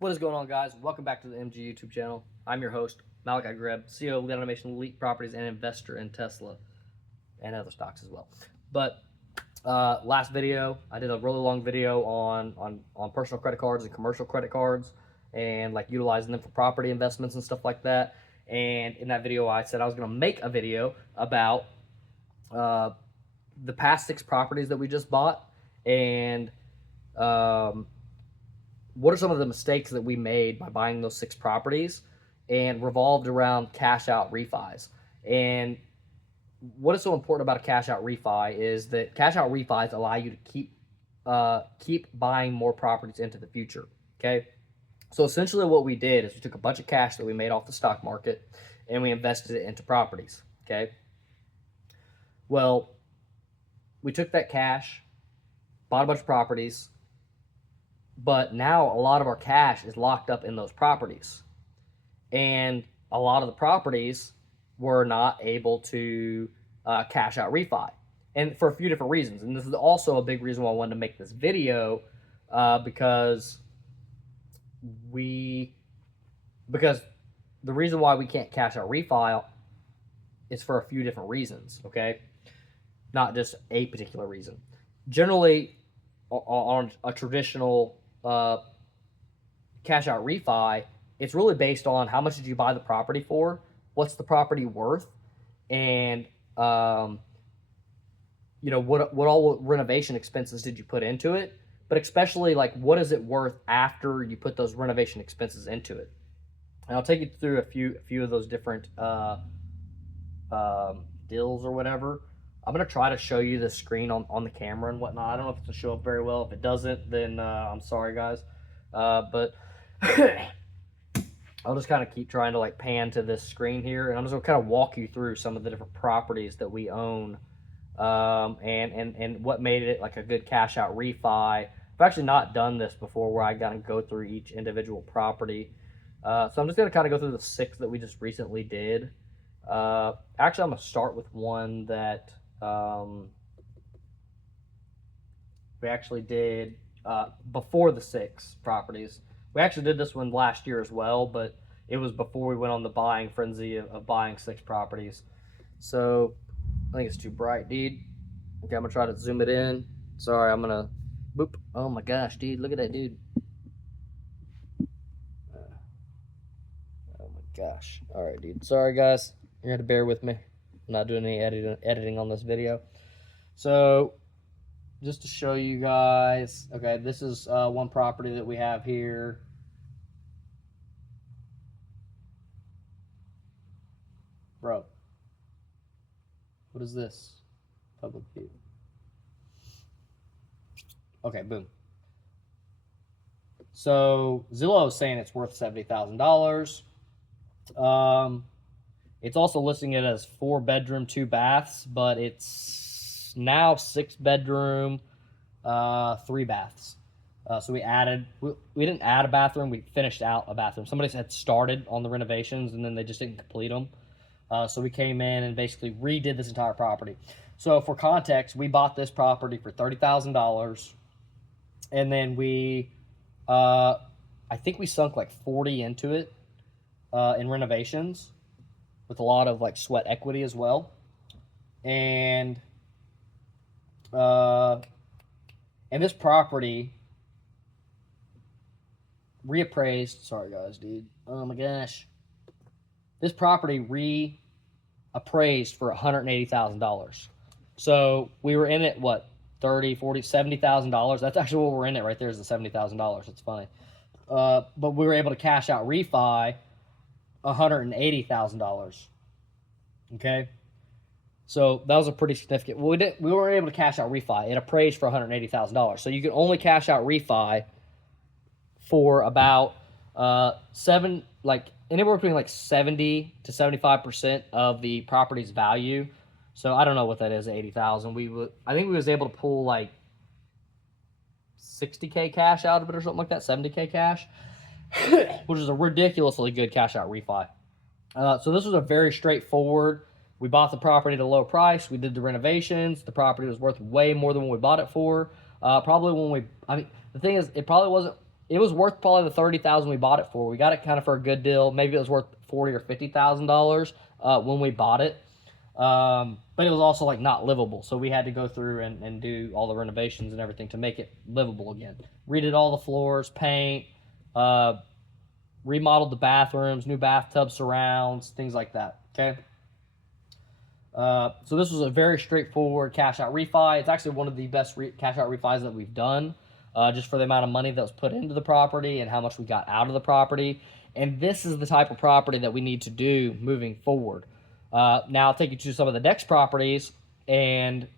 What is going on, guys? Welcome back to the MG YouTube channel. I'm your host, Malachi Greb, CEO of Lead Automation Elite Properties and investor in Tesla and other stocks as well. But last video, I did a really long video on personal credit cards and commercial credit cards and like utilizing them for property investments and stuff like that. And in that video, I said I was going to make a video about the past 6 properties that we just bought and what are some of the mistakes that we made by buying those 6 properties, and revolved around cash out refis. And what is so important about a cash out refi is that cash out refis allow you to keep buying more properties into the future. Okay, so essentially what we did is we took a bunch of cash that we made off the stock market and we invested it into properties. Okay, well, we took that cash, bought a bunch of properties, but now a lot of our cash is locked up in those properties. And a lot of the properties were not able to cash out refi. And for a few different reasons. And this is also a big reason why I wanted to make this video, because the reason why we can't cash out refi is for a few different reasons, okay? Not just a particular reason. Generally, on a traditional cash out refi, it's really based on how much did you buy the property for, what's the property worth, and what all renovation expenses did you put into it, but especially like what is it worth after you put those renovation expenses into it. And I'll take you through a few of those different deals or whatever. I'm going to try to show you the screen on the camera and whatnot. I don't know if it'll show up very well. If it doesn't, then I'm sorry, guys. But I'll just kind of keep trying to like pan to this screen here. And I'm just going to kind of walk you through some of the different properties that we own and what made it like a good cash out refi. I've actually not done this before where I got to go through each individual property. So I'm just going to kind of go through the 6 that we just recently did. Actually, I'm going to start with one that we actually did before the 6 properties. We actually did this one last year as well, but it was before we went on the buying frenzy of buying 6 properties. So I think it's too bright, dude. Okay, I'm gonna try to zoom it in. Sorry, I'm gonna boop. Oh my gosh, dude, look at that, dude. Oh my gosh. All right, dude. Sorry, guys. You're gonna have to bear with me. I'm not doing any editing on this video. So just to show you guys, okay, this is one property that we have here. Bro, what is this? Public view. Okay, boom. So Zillow is saying it's worth $70,000. It's also listing it as 4 bedroom, 2 baths, but it's now 6 bedroom, 3 baths. So we didn't add a bathroom, we finished out a bathroom. Somebody had started on the renovations and then they just didn't complete them. So we came in and basically redid this entire property. So for context, we bought this property for $30,000, and then we, I think we sunk like 40 into it in renovations, with a lot of like sweat equity as well. And this property reappraised. Sorry guys, dude. Oh my gosh. This property reappraised for $180,000. So we were in it, what, $30, $40, $70,000. That's actually what we're in it right there, is the $70,000. It's funny. But we were able to cash out refi $180,000. Okay, so that was a pretty significant. Well, we weren't able to cash out refi. It appraised for $180,000. So you can only cash out refi for about anywhere between like 70 to 75% of the property's value. So I don't know what that is, 80,000. I think we was able to pull like 60K cash out of it or something like that, 70K cash. Which is a ridiculously good cash out refi. So this was a very straightforward. We bought the property at a low price. We did the renovations. The property was worth way more than what we bought it for. The thing is, it probably wasn't it was worth probably the 30,000 we bought it for. We got it kind of for a good deal. Maybe it was worth 40 or $50,000 when we bought it. But it was also like not livable, so we had to go through and do all the renovations and everything to make it livable again. Redid all the floors, paint, remodeled the bathrooms, new bathtub surrounds, things like that. Okay. So this was a very straightforward cash out refi. It's actually one of the best cash out refis that we've done, just for the amount of money that was put into the property and how much we got out of the property. And this is the type of property that we need to do moving forward. Now I'll take you to some of the next properties, and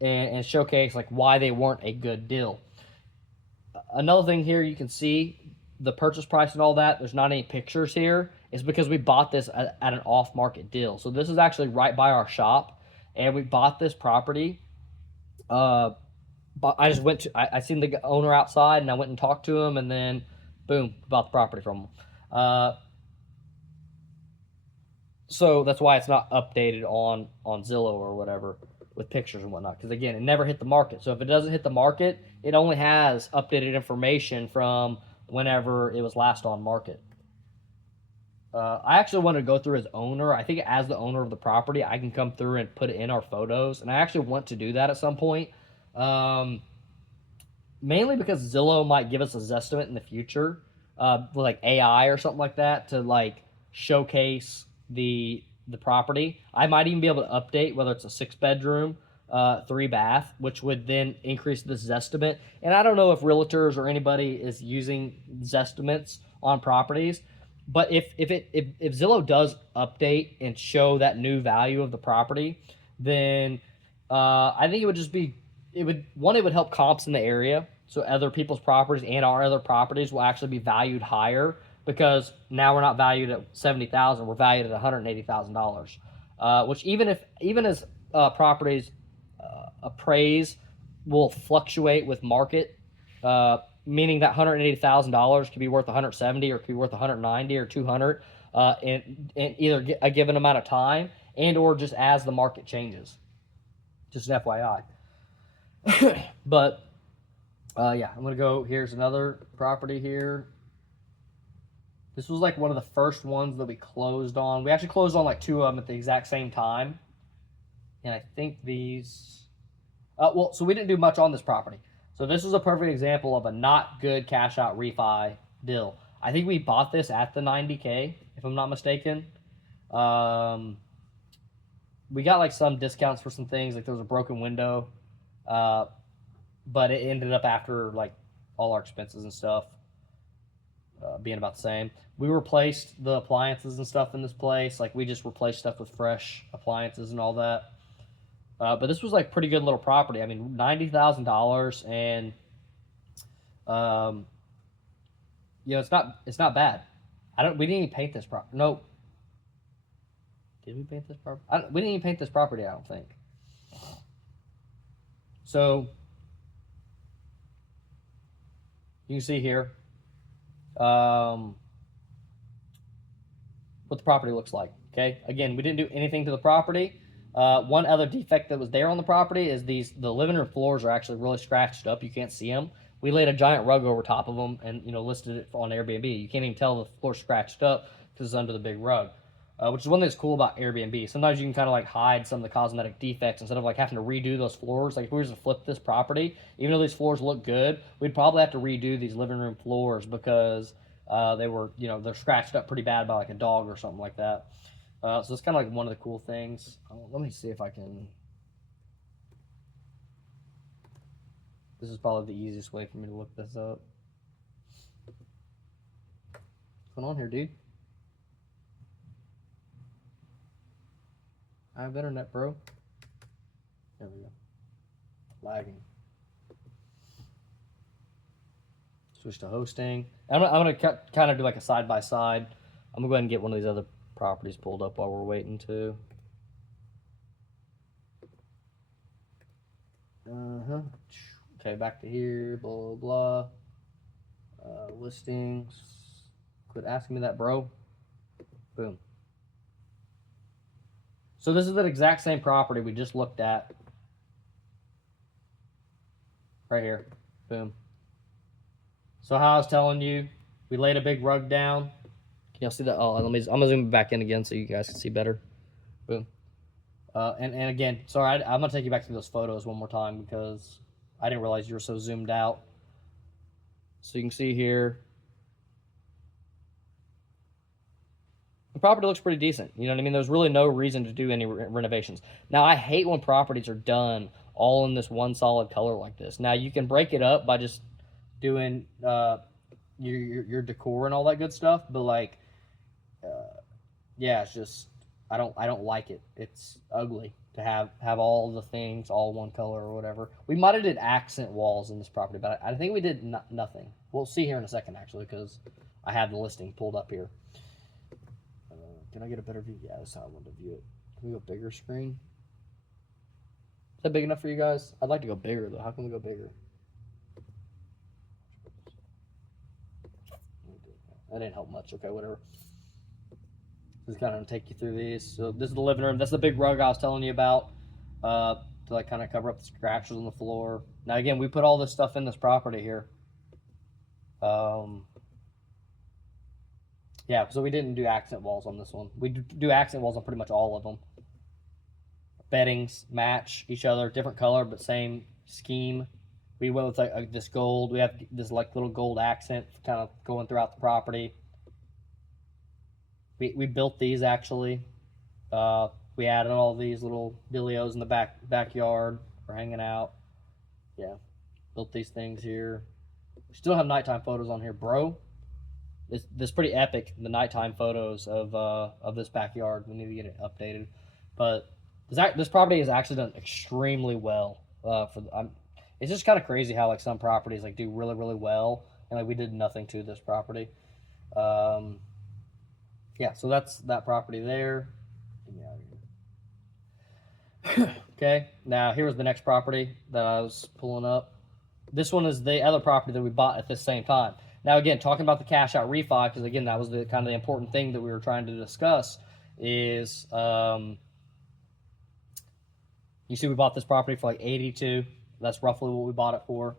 and showcase like why they weren't a good deal. Another thing here, you can see the purchase price and all that. There's not any pictures here. It's because we bought this at an off-market deal. So this is actually right by our shop, and we bought this property. But I just went to, I seen the owner outside, and I went and talked to him, and then boom, bought the property from him. So that's why it's not updated on Zillow or whatever with pictures and whatnot. Because again, it never hit the market. So if it doesn't hit the market, it only has updated information from whenever it was last on market. I actually want to go through as owner. I think as the owner of the property, I can come through and put in our photos. And I actually want to do that at some point. Mainly because Zillow might give us a Zestimate in the future, with like AI or something like that, to like showcase the property. I might even be able to update whether it's a 6-bedroom, 3-bath, which would then increase the Zestimate. And I don't know if realtors or anybody is using Zestimates on properties, but if Zillow does update and show that new value of the property, then I think it would just be, it would help comps in the area, so other people's properties and our other properties will actually be valued higher, because now we're not valued at $70,000, we're valued at $180,000, which even as properties appraise will fluctuate with market, meaning that $180,000 could be worth 170 or could be worth 190 or 200 in either a given amount of time, and or just as the market changes. Just an FYI. But yeah, I'm gonna go. Here's another property here. This was like one of the first ones that we closed on. We actually closed on like 2 of them at the exact same time, and I think these. Well, so we didn't do much on this property. So this was a perfect example of a not good cash out refi deal. I think we bought this at the 90K, if I'm not mistaken. We got like some discounts for some things, like there was a broken window, but it ended up after like all our expenses and stuff being about the same. We replaced the appliances and stuff in this place. Like we just replaced stuff with fresh appliances and all that. But this was like pretty good little property. I mean, $90,000, and it's not bad. We didn't even paint this property. No, did we paint this property? We didn't even paint this property, I don't think. So you can see here what the property looks like. Okay, again, we didn't do anything to the property. One other defect that was there on the property is the living room floors are actually really scratched up. You can't see them. We laid a giant rug over top of them and listed it on Airbnb. You can't even tell the floor's scratched up because it's under the big rug, which is one thing that's cool about Airbnb. Sometimes you can kind of like hide some of the cosmetic defects instead of like having to redo those floors. Like if we were to flip this property, even though these floors look good, we'd probably have to redo these living room floors because they were they're scratched up pretty bad by like a dog or something like that. So it's kind of like one of the cool things. Let me see if I can. This is probably the easiest way for me to look this up. What's going on here, dude? I have internet, bro. There we go. Lagging. Switch to hosting. I'm gonna kind of do like a side by side. I'm gonna go ahead and get one of these other properties pulled up while we're waiting to. Okay, back to here. Blah blah blah. Listings. Quit asking me that, bro. Boom. So this is the exact same property we just looked at. right here. Boom. So how I was telling you, we laid a big rug down. Can y'all see that? Oh, I'm gonna zoom it back in again so you guys can see better. Boom. And again, sorry, I'm gonna take you back to those photos one more time because I didn't realize you were so zoomed out. So you can see here, the property looks pretty decent. You know what I mean? There's really no reason to do any renovations. Now, I hate when properties are done all in this one solid color like this. Now, you can break it up by just doing your decor and all that good stuff, but like, yeah, it's just I don't like it. It's ugly to have all the things all one color or whatever. We might have did accent walls in this property, but I think we did nothing. We'll see here in a second actually because I have the listing pulled up here. Can I get a better view? Yeah, that's how I want to view it. Can we go bigger screen? Is that big enough for you guys? I'd like to go bigger though. How can we go bigger? That didn't help much. Okay, whatever. Just kind of take you through these. So this is the living room. That's the big rug I was telling you about to like kind of cover up the scratches on the floor. Now again, we put all this stuff in this property here. Yeah, so we didn't do accent walls on this one. We do accent walls on pretty much all of them. Beddings match each other, different color but same scheme. We went with like this gold. We have this like little gold accent kind of going throughout the property. We built these actually. We added all these little dealios in the backyard for hanging out. Yeah, built these things here. We still have nighttime photos on here, bro. This pretty epic. The nighttime photos of this backyard. We need to get it updated, but this property is actually done extremely well. It's just kind of crazy how like some properties like do really really well, and like we did nothing to this property. Yeah, so that's that property there. Get me out of here. Okay, now here's the next property that I was pulling up. This one is the other property that we bought at this same time. Now again, talking about the cash out refi, because again that was the kind of the important thing that we were trying to discuss is you see we bought this property for like 82. That's roughly what we bought it for.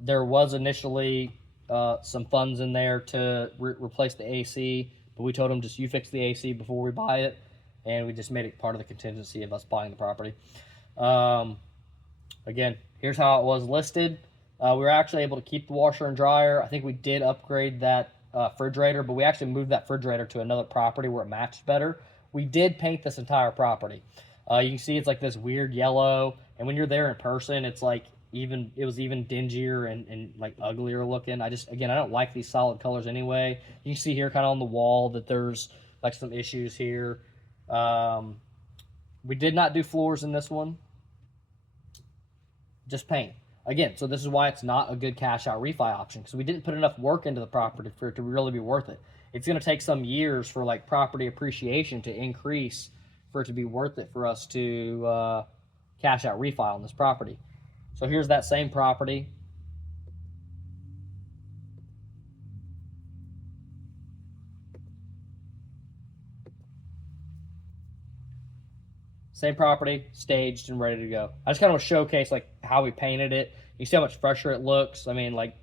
There was initially some funds in there to replace the AC, but we told them just you fix the AC before we buy it, and we just made it part of the contingency of us buying the property. Again, here's how it was listed. We were actually able to keep the washer and dryer. I think we did upgrade that refrigerator, but we actually moved that refrigerator to another property where it matched better. We did paint this entire property. You can see it's like this weird yellow, and when you're there in person, it's like it was even dingier and like uglier looking. I don't like these solid colors anyway. You can see here kind of on the wall that there's like some issues here. We did not do floors in this one, just paint. Again, so this is why it's not a good cash out refi option, because we didn't put enough work into the property for it to really be worth it. It's going to take some years for like property appreciation to increase for it to be worth it for us to cash out refi on this property. So here's that same property. Same property, staged and ready to go. I just kind of want to showcase like how we painted it. You see how much fresher it looks. I mean, like,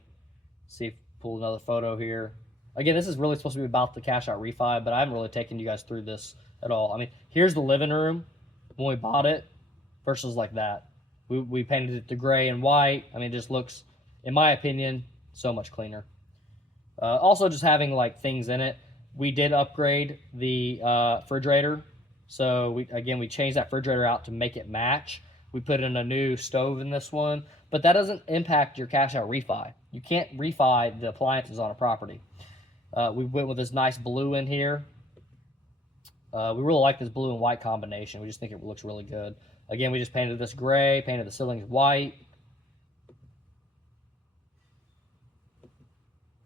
see if pull another photo here. Again, this is really supposed to be about the cash out refi, but I haven't really taken you guys through this at all. I mean, here's the living room when we bought it versus like that. We painted it to gray and white. I mean, it just looks, in my opinion, so much cleaner. Also, just having like things in it. We did upgrade the refrigerator. So we changed that refrigerator out to make it match. We put in a new stove in this one, but that doesn't impact your cash out refi. You can't refi the appliances on a property. We went with this nice blue in here. We really like this blue and white combination. We just think it looks really good. Again, we just painted this gray, painted the ceilings white.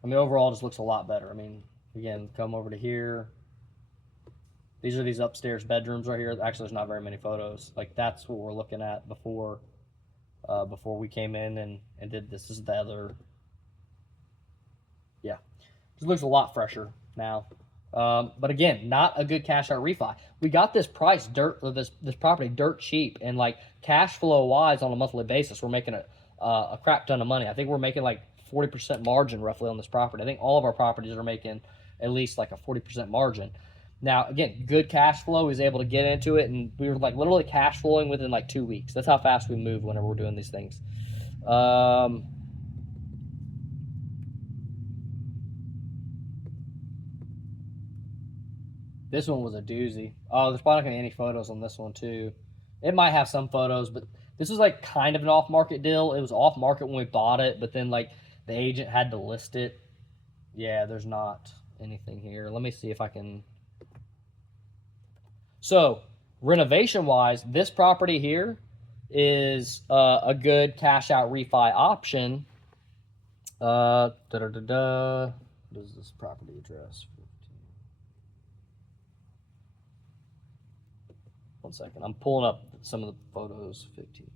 I mean, overall, it just looks a lot better. I mean, again, come over to here. These are these upstairs bedrooms right here. Actually, there's not very many photos. Like, that's what we're looking at before we came in and did this. This is the other. Yeah. It looks a lot fresher now. But again, not a good cash out refi. We got this price this property dirt cheap, and like cash flow wise on a monthly basis, we're making a crap ton of money. I think we're making like 40% margin roughly on this property. I think all of our properties are making at least like a 40% margin. Now, again, good cash flow. We was able to get into it, and we were like literally cash flowing within like 2 weeks. That's how fast we move whenever we're doing these things. This one was a doozy. Oh, there's probably not gonna be any photos on this one too. It might have some photos, but this was like kind of an off-market deal. It was off-market when we bought it, but then like the agent had to list it. Yeah, there's not anything here. Let me see if I can. So renovation-wise, this property here is a good cash-out refi option. What is this property address? 1 second. I'm pulling up some of the photos. 15.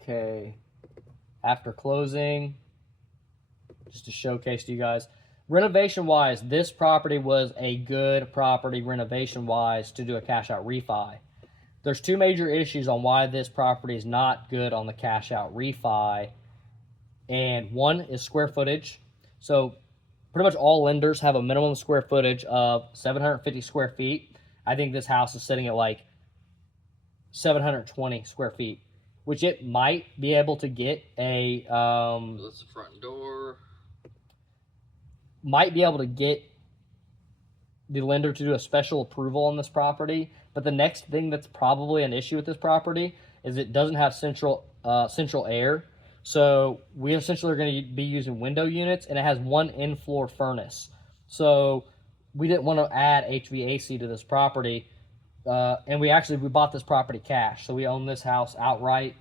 Okay. After closing, just to showcase to you guys, renovation wise, this property was a good property renovation wise to do a cash out refi. There's two major issues on why this property is not good on the cash out refi. And one is square footage. So pretty much all lenders have a minimum square footage of 750 square feet. I think this house is sitting at like 720 square feet, which it might be able to get a that's the front door. Might be able to get the lender to do a special approval on this property. But the next thing that's probably an issue with this property is it doesn't have central air. So we essentially are going to be using window units, and it has one in-floor furnace. So we didn't want to add HVAC to this property. And we bought this property cash. So we own this house outright.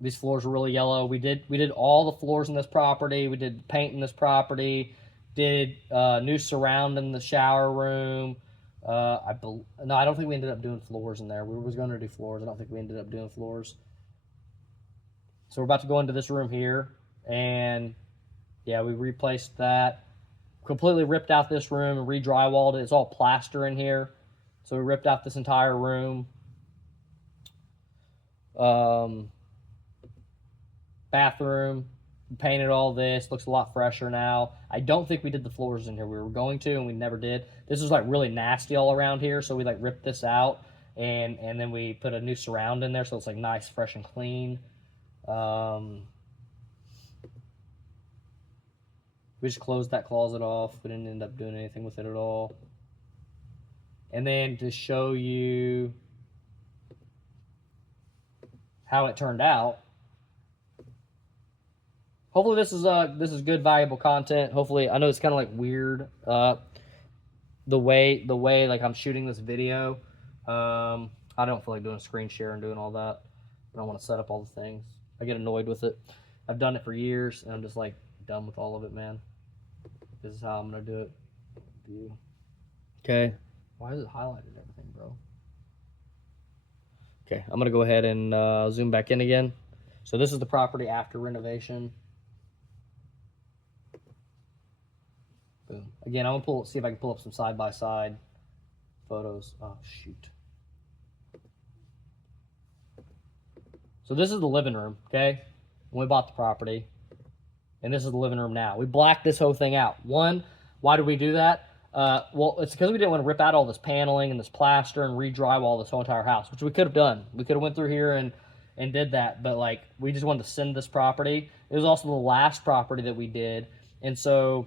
These floors are really yellow. We did all the floors in this property. We did paint in this property. Did new surround in the shower room. I don't think we ended up doing floors in there. We was going to do floors. I don't think we ended up doing floors. So we're about to go into this room here, and yeah, we replaced that. Completely ripped out this room and re-drywalled it. It's all plaster in here. So we ripped out this entire room. Bathroom, painted all this. Looks a lot fresher now. I don't think we did the floors in here. We were going to, and we never did. This was like really nasty all around here, so we like ripped this out, and then we put a new surround in there, so it's like nice, fresh, and clean. We just closed that closet off. We didn't end up doing anything with it at all. And then to show you how it turned out. Hopefully this is good, valuable content. Hopefully, I know it's kind of like weird the way like I'm shooting this video. I don't feel like doing a screen share and doing all that. I don't want to set up all the things. I get annoyed with it. I've done it for years, and I'm just like done with all of it, man. This is how I'm gonna do it. View. Okay. Why is it highlighted everything, bro? Okay, I'm gonna go ahead and zoom back in again. So this is the property after renovation. Boom. Again, I'm gonna see if I can pull up some side-by-side photos. Oh shoot. So this is the living room, okay? When we bought the property. And this is the living room now. We blacked this whole thing out. One, why did we do that? Well, it's because we didn't want to rip out all this paneling and this plaster and re-drywall this whole entire house, which we could have done. We could have went through here and did that, but like we just wanted to send this property. It was also the last property that we did, and so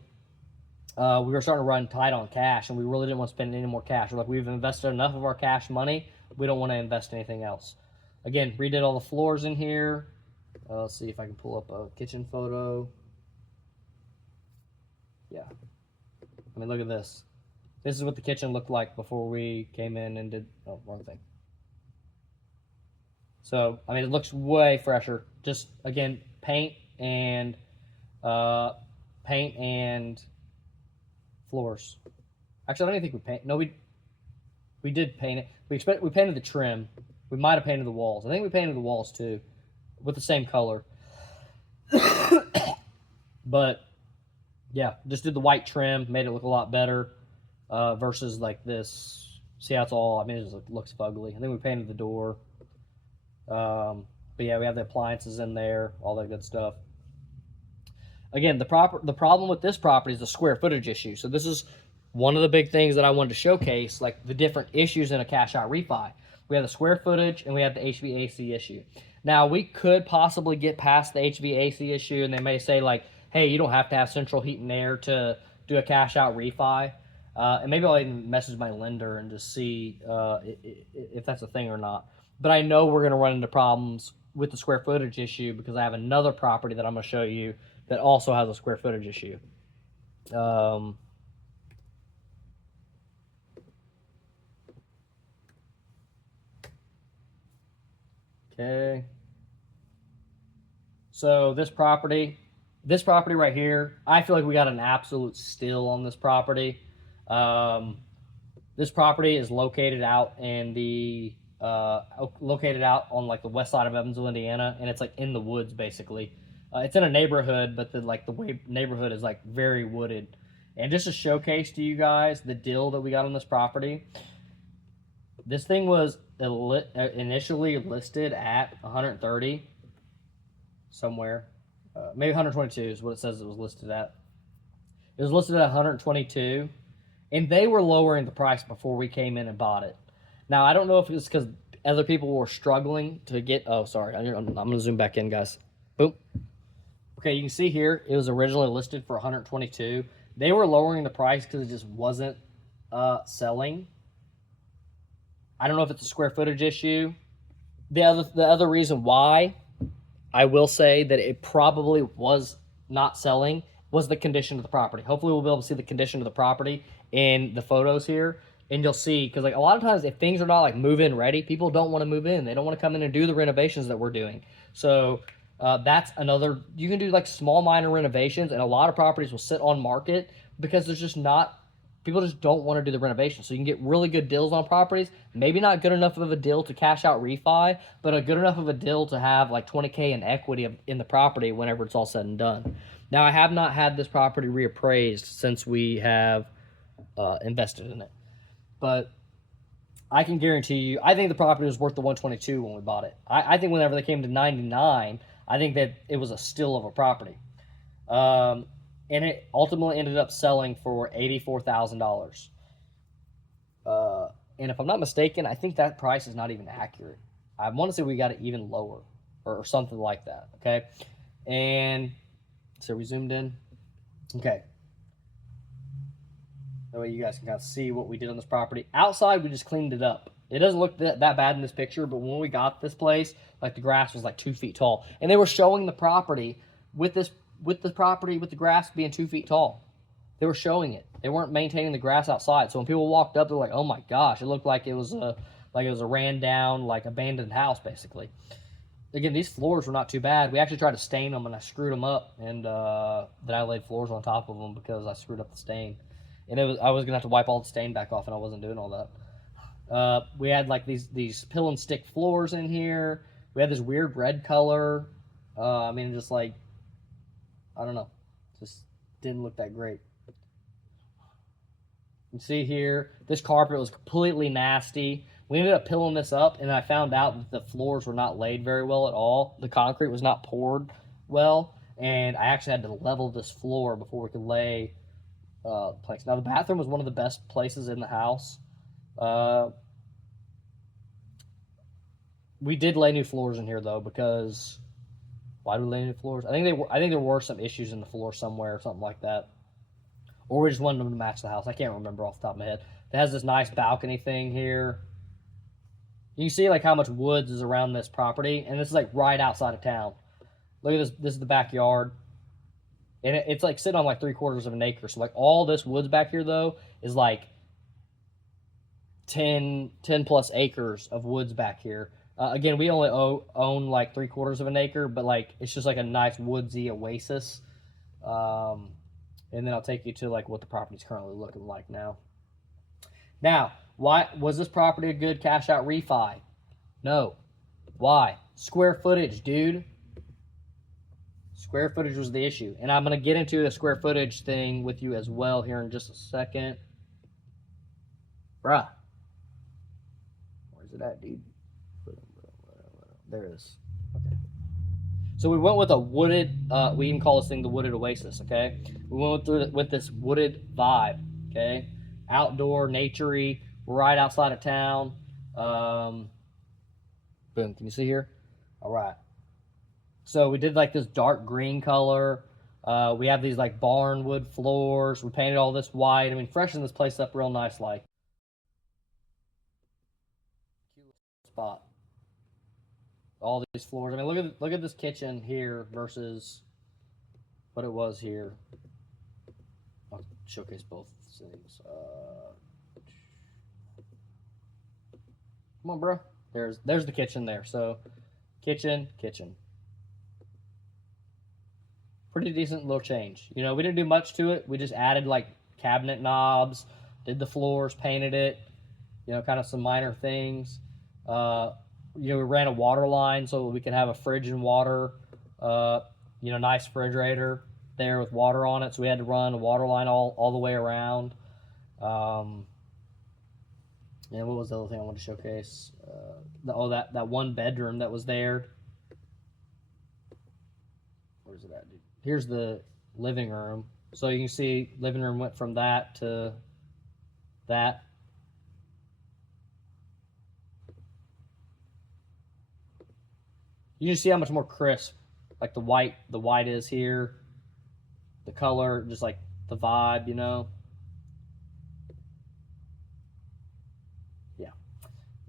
we were starting to run tight on cash, and we really didn't want to spend any more cash. We're like, we've invested enough of our cash money. We don't want to invest anything else. Again, redid all the floors in here. Let's see if I can pull up a kitchen photo. Yeah. I mean, look at this. This is what the kitchen looked like before we came in and did... Oh, wrong thing. So, I mean, it looks way fresher. Just, again, paint and floors. Actually, I don't even think we paint... No, we did paint it. We painted the trim. We might have painted the walls. I think we painted the walls too, with the same color. But yeah, just did the white trim, made it look a lot better versus like this. See how it's all, I mean, it just looks fugly. I think we painted the door. But yeah, we have the appliances in there, all that good stuff. Again, the problem with this property is the square footage issue. So this is one of the big things that I wanted to showcase, like the different issues in a cash out refi. We have the square footage and we have the HVAC issue. Now we could possibly get past the HVAC issue, and they may say like, hey, you don't have to have central heat and air to do a cash out refi. And maybe I'll even message my lender and just see if that's a thing or not. But I know we're going to run into problems with the square footage issue because I have another property that I'm going to show you that also has a square footage issue. Okay. So this property right here, I feel like we got an absolute steal on this property. This property is located out in the located out on like the west side of Evansville, Indiana, and it's like in the woods basically. It's in a neighborhood, but the neighborhood is like very wooded. And just to showcase to you guys the deal that we got on this property, this thing was initially listed at 130 somewhere, maybe 122 is what it says it was listed at. It was listed at 122, and they were lowering the price before we came in and bought it. Now I don't know if it's because other people were struggling to get. Oh, sorry, I'm gonna zoom back in, guys. Boom. Okay, you can see here it was originally listed for 122. They were lowering the price because it just wasn't selling. I don't know if it's a square footage issue. The other reason why I will say that it probably was not selling was the condition of the property. Hopefully we'll be able to see the condition of the property in the photos here, and you'll see, because like a lot of times if things are not like move-in ready, people don't want to move in. They don't want to come in and do the renovations that we're doing. So that's another, you can do like small minor renovations, and a lot of properties will sit on market because there's just not, people just don't want to do the renovation. So you can get really good deals on properties. Maybe not good enough of a deal to cash out refi, but a good enough of a deal to have like 20K in equity in the property whenever it's all said and done. Now, I have not had this property reappraised since we have invested in it. But I can guarantee you, I think the property was worth the 122 when we bought it. I think whenever they came to 99, I think that it was a steal of a property. And it ultimately ended up selling for $84,000. And if I'm not mistaken, I think that price is not even accurate. I want to say we got it even lower or something like that. Okay. And so we zoomed in. Okay. That way you guys can kind of see what we did on this property. Outside, we just cleaned it up. It doesn't look that bad in this picture, but when we got this place, like the grass was like 2 feet tall. And they were showing the property with the grass being 2 feet tall. They were showing it. They weren't maintaining the grass outside. So when people walked up, they're like, "Oh my gosh!" It looked like it was a ran down, like abandoned house, basically. Again, these floors were not too bad. We actually tried to stain them, and I screwed them up, and then I laid floors on top of them because I screwed up the stain. And I was gonna have to wipe all the stain back off, and I wasn't doing all that. We had like these pill and stick floors in here. We had this weird red color. I mean, just like, I don't know, just didn't look that great. You can see here, this carpet was completely nasty. We ended up peeling this up, and I found out that the floors were not laid very well at all. The concrete was not poured well, and I actually had to level this floor before we could lay planks. Now, the bathroom was one of the best places in the house. We did lay new floors in here, though, because why did we lay new floors? I think there were some issues in the floor somewhere or something like that. Or we just wanted them to match the house. I can't remember off the top of my head. It has this nice balcony thing here. You can see like how much woods is around this property, and this is like right outside of town. Look at this. This is the backyard, and it's like sitting on like 3/4 of an acre. So like all this woods back here though is like 10 plus acres of woods back here. Again, we only own like 3/4 of an acre, but like it's just like a nice woodsy oasis. And then I'll take you to like what the property's currently looking like now. Now, why was this property a good cash out refi? No. Why? Square footage, dude. Square footage was the issue. And I'm going to get into the square footage thing with you as well here in just a second. Bruh. Where's it at, dude? There it is. Okay. So we went with a wooded, we even call this thing the wooded oasis, okay? We went through with this wooded vibe, okay? Outdoor, naturey, right outside of town. Boom, can you see here? All right. So we did like this dark green color. We have these like barn wood floors. We painted all this white. I mean, freshened this place up real nice, like. Cute spot. All these floors. I mean, look at this kitchen here versus what it was here. I'll showcase both things. Come on, bro. There's the kitchen there. So, kitchen. Pretty decent little change. You know, we didn't do much to it. We just added like cabinet knobs, did the floors, painted it. You know, kind of some minor things. You know, we ran a water line so we could have a fridge and water. You know, nice refrigerator there with water on it. So we had to run a water line all the way around. And what was the other thing I wanted to showcase? That one bedroom that was there. Where's it at, dude? Here's the living room. So you can see living room went from that to that. You just see how much more crisp, like the white is here. The color, just like the vibe, you know. Yeah.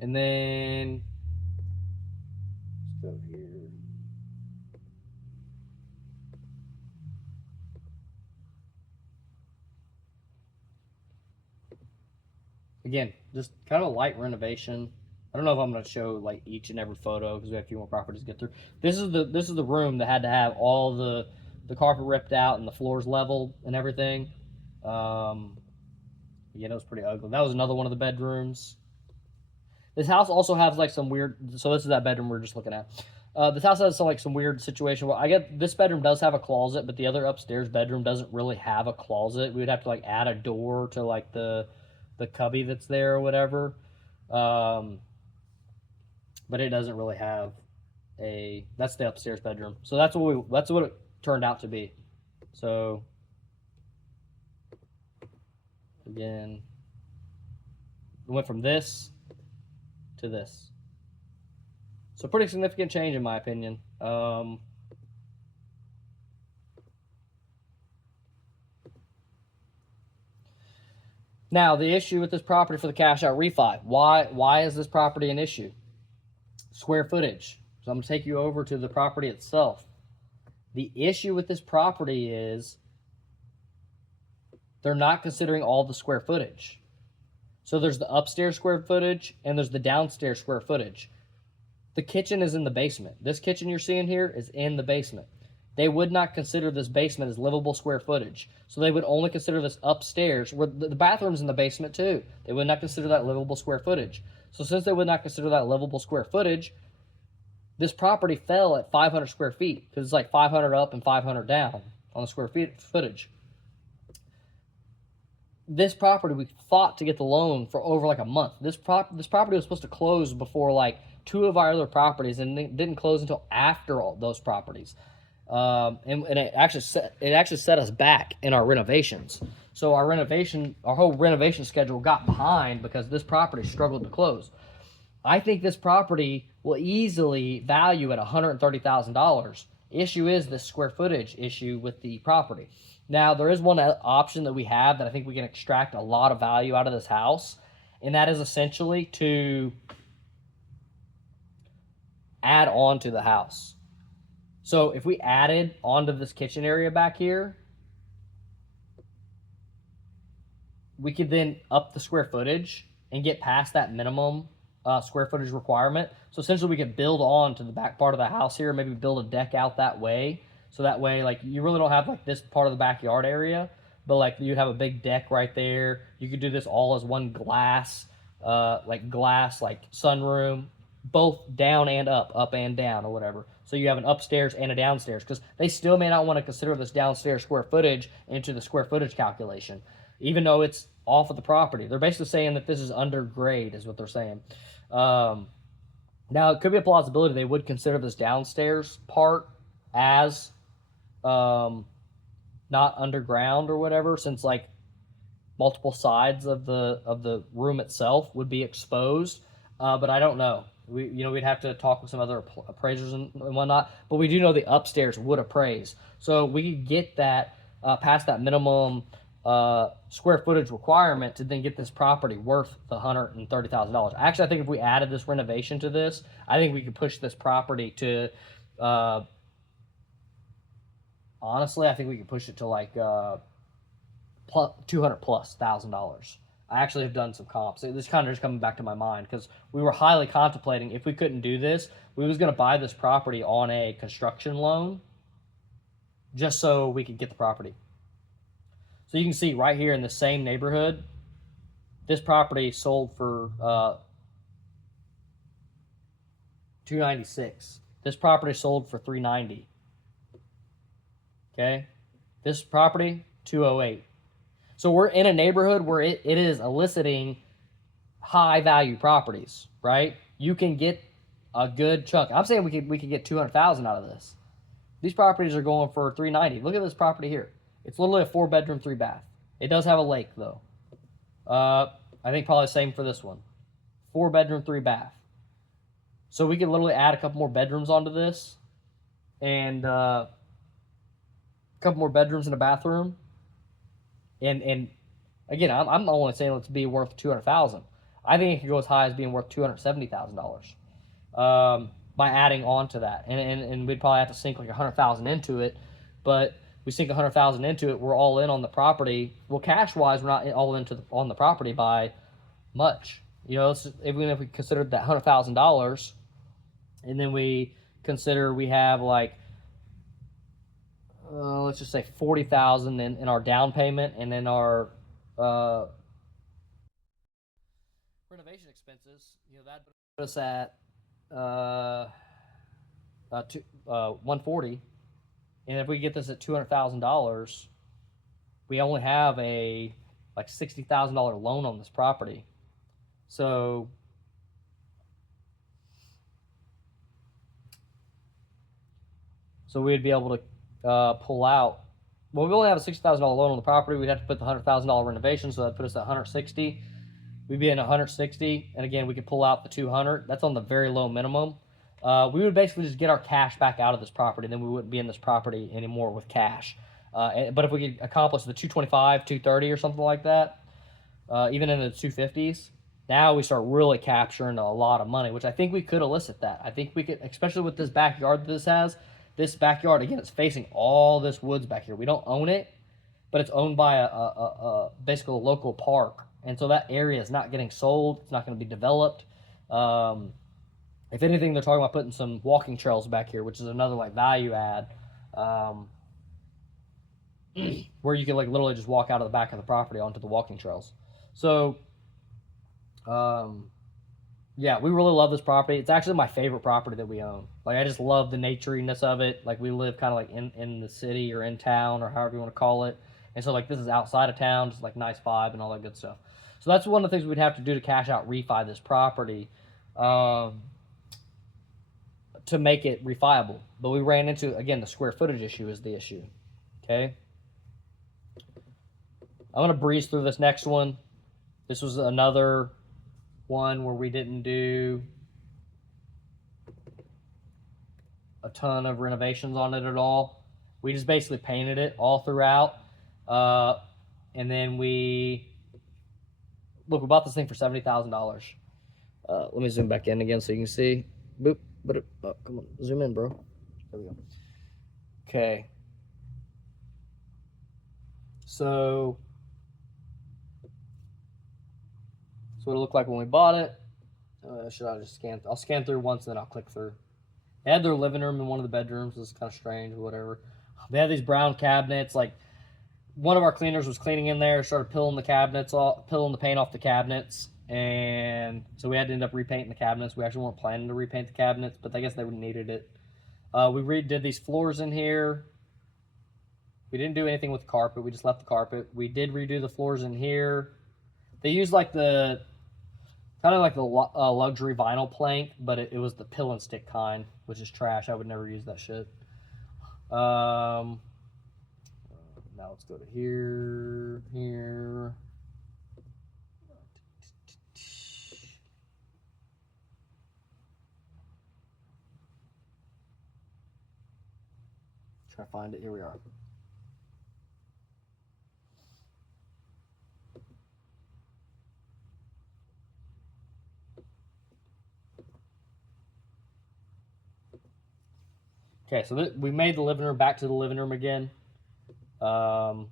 And then let's go here. Again, just kind of a light renovation. I don't know if I'm going to show like each and every photo because we have a few more properties to get through. This is the room that had to have all the carpet ripped out and the floors leveled and everything. Yeah, it was pretty ugly. That was another one of the bedrooms. This house also has like some weird. So this is that bedroom we're just looking at. This house has some weird situation. Well, I get this bedroom does have a closet, but the other upstairs bedroom doesn't really have a closet. We would have to like add a door to like the cubby that's there or whatever. But it doesn't really have a. That's the upstairs bedroom. So that's what it turned out to be. So again, we went from this to this. So pretty significant change in my opinion. Now the issue with this property for the cash out refi. Why is this property an issue? Square footage. So I'm going to take you over to the property itself. The issue with this property is they're not considering all the square footage. So there's the upstairs square footage and there's the downstairs square footage. The kitchen is in the basement. This kitchen you're seeing here is in the basement. They would not consider this basement as livable square footage. So they would only consider this upstairs, where the bathroom's in the basement too. They would not consider that livable square footage. So since they would not consider that livable square footage, this property fell at 500 square feet because it's like 500 up and 500 down on the square footage. This property, we fought to get the loan for over like a month. This property was supposed to close before like two of our other properties, and it didn't close until after all those properties. And it actually set us back in our renovations. So our whole renovation schedule got behind because this property struggled to close. I think this property will easily value at $130,000. Issue is the square footage issue with the property. Now, there is one option that we have that I think we can extract a lot of value out of this house, and that is essentially to add on to the house. So if we added onto this kitchen area back here, we could then up the square footage and get past that minimum square footage requirement. So essentially we could build on to the back part of the house here, maybe build a deck out that way. So that way, like, you really don't have like this part of the backyard area, but like you'd have a big deck right there. You could do this all as one glass sunroom. both down and up and down or whatever. So you have an upstairs and a downstairs, because they still may not want to consider this downstairs square footage into the square footage calculation, even though it's off of the property. They're basically saying that this is under grade, is what they're saying. Now, it could be a plausibility they would consider this downstairs part as not underground or whatever, since like multiple sides of the room itself would be exposed. But I don't know. We'd have to talk with some other appraisers and whatnot. But we do know the upstairs would appraise, so we could get that past that minimum square footage requirement to then get this property worth the $130,000. Actually, I think if we added this renovation to this, I think we could push this property to. Honestly, I think we could push it to like $200,000+. I actually have done some comps. This kind of just coming back to my mind because we were highly contemplating, if we couldn't do this, we was going to buy this property on a construction loan just so we could get the property. So you can see right here in the same neighborhood, this property sold for $296. This property sold for $390. Okay, this property $208. So we're in a neighborhood where it is eliciting high value properties, right? You can get a good chunk. I'm saying we could get $200,000 out of this. These properties are going for $390. Look at this property here. It's literally a 4-bedroom, 3-bath. It does have a lake though. I think probably the same for this one. 4-bedroom, 3-bath. So we could literally add a couple more bedrooms onto this, and a couple more bedrooms and a bathroom. And again, I'm only saying let's be worth $200,000. I think it could go as high as being worth $270,000 by adding on to that. And we'd probably have to sink like $100,000 into it. But we sink $100,000 into it, we're all in on the property. Well, cash wise, we're not all into on the property by much. You know, even if we considered that $100,000, and then we consider we have like let's just say $40,000 in our down payment, and then our renovation expenses. You know, that put us at $140. And if we get this at $200,000, we only have a like $60,000 loan on this property. So we'd be able to pull out. Well, we only have a $60,000 loan on the property. We'd have to put the $100,000 renovation, so that'd put us at $160. We'd be in $160, and again, we could pull out the $200. That's on the very low minimum. We would basically just get our cash back out of this property, then we wouldn't be in this property anymore with cash. But if we could accomplish the 225, 230 or something like that, even in the 250s, now we start really capturing a lot of money, which I think we could elicit that. I think we could, especially with this backyard that this has. This backyard, again, it's facing all this woods back here. We don't own it, but it's owned by basically a local park. And so that area is not getting sold. It's not going to be developed. If anything, they're talking about putting some walking trails back here, which is another like value add, where you can like literally just walk out of the back of the property onto the walking trails. So, yeah, we really love this property. It's actually my favorite property that we own. Like, I just love the naturiness of it. Like, we live kind of like in the city or in town or however you want to call it. And so, like, this is outside of town, just like nice vibe and all that good stuff. So that's one of the things we'd have to do to cash out refi this property to make it refiable. But we ran into, again, the square footage issue is the issue. Okay? I'm going to breeze through this next one. This was another one where we didn't do a ton of renovations on it at all. We just basically painted it all throughout. And then we bought this thing for $70,000. Let me zoom back in again so you can see. Boop. Oh, come on, zoom in, bro. There we go. Okay. So what it looked like when we bought it. Should I just scan? I'll scan through once, and then I'll click through. They had their living room in one of the bedrooms. It's kind of strange or whatever. They had these brown cabinets. Like, one of our cleaners was cleaning in there, started peeling the cabinets off, peeling the paint off the cabinets. And so we had to end up repainting the cabinets. We actually weren't planning to repaint the cabinets, but I guess they needed it. We redid these floors in here. We didn't do anything with the carpet. We just left the carpet. We did redo the floors in here. They used like the kind of like the luxury vinyl plank, but it was the pill and stick kind, which is trash. I would never use that shit. Now let's go to here. Try to find it. Here we are. Okay, so we made the living room back to the living room again. And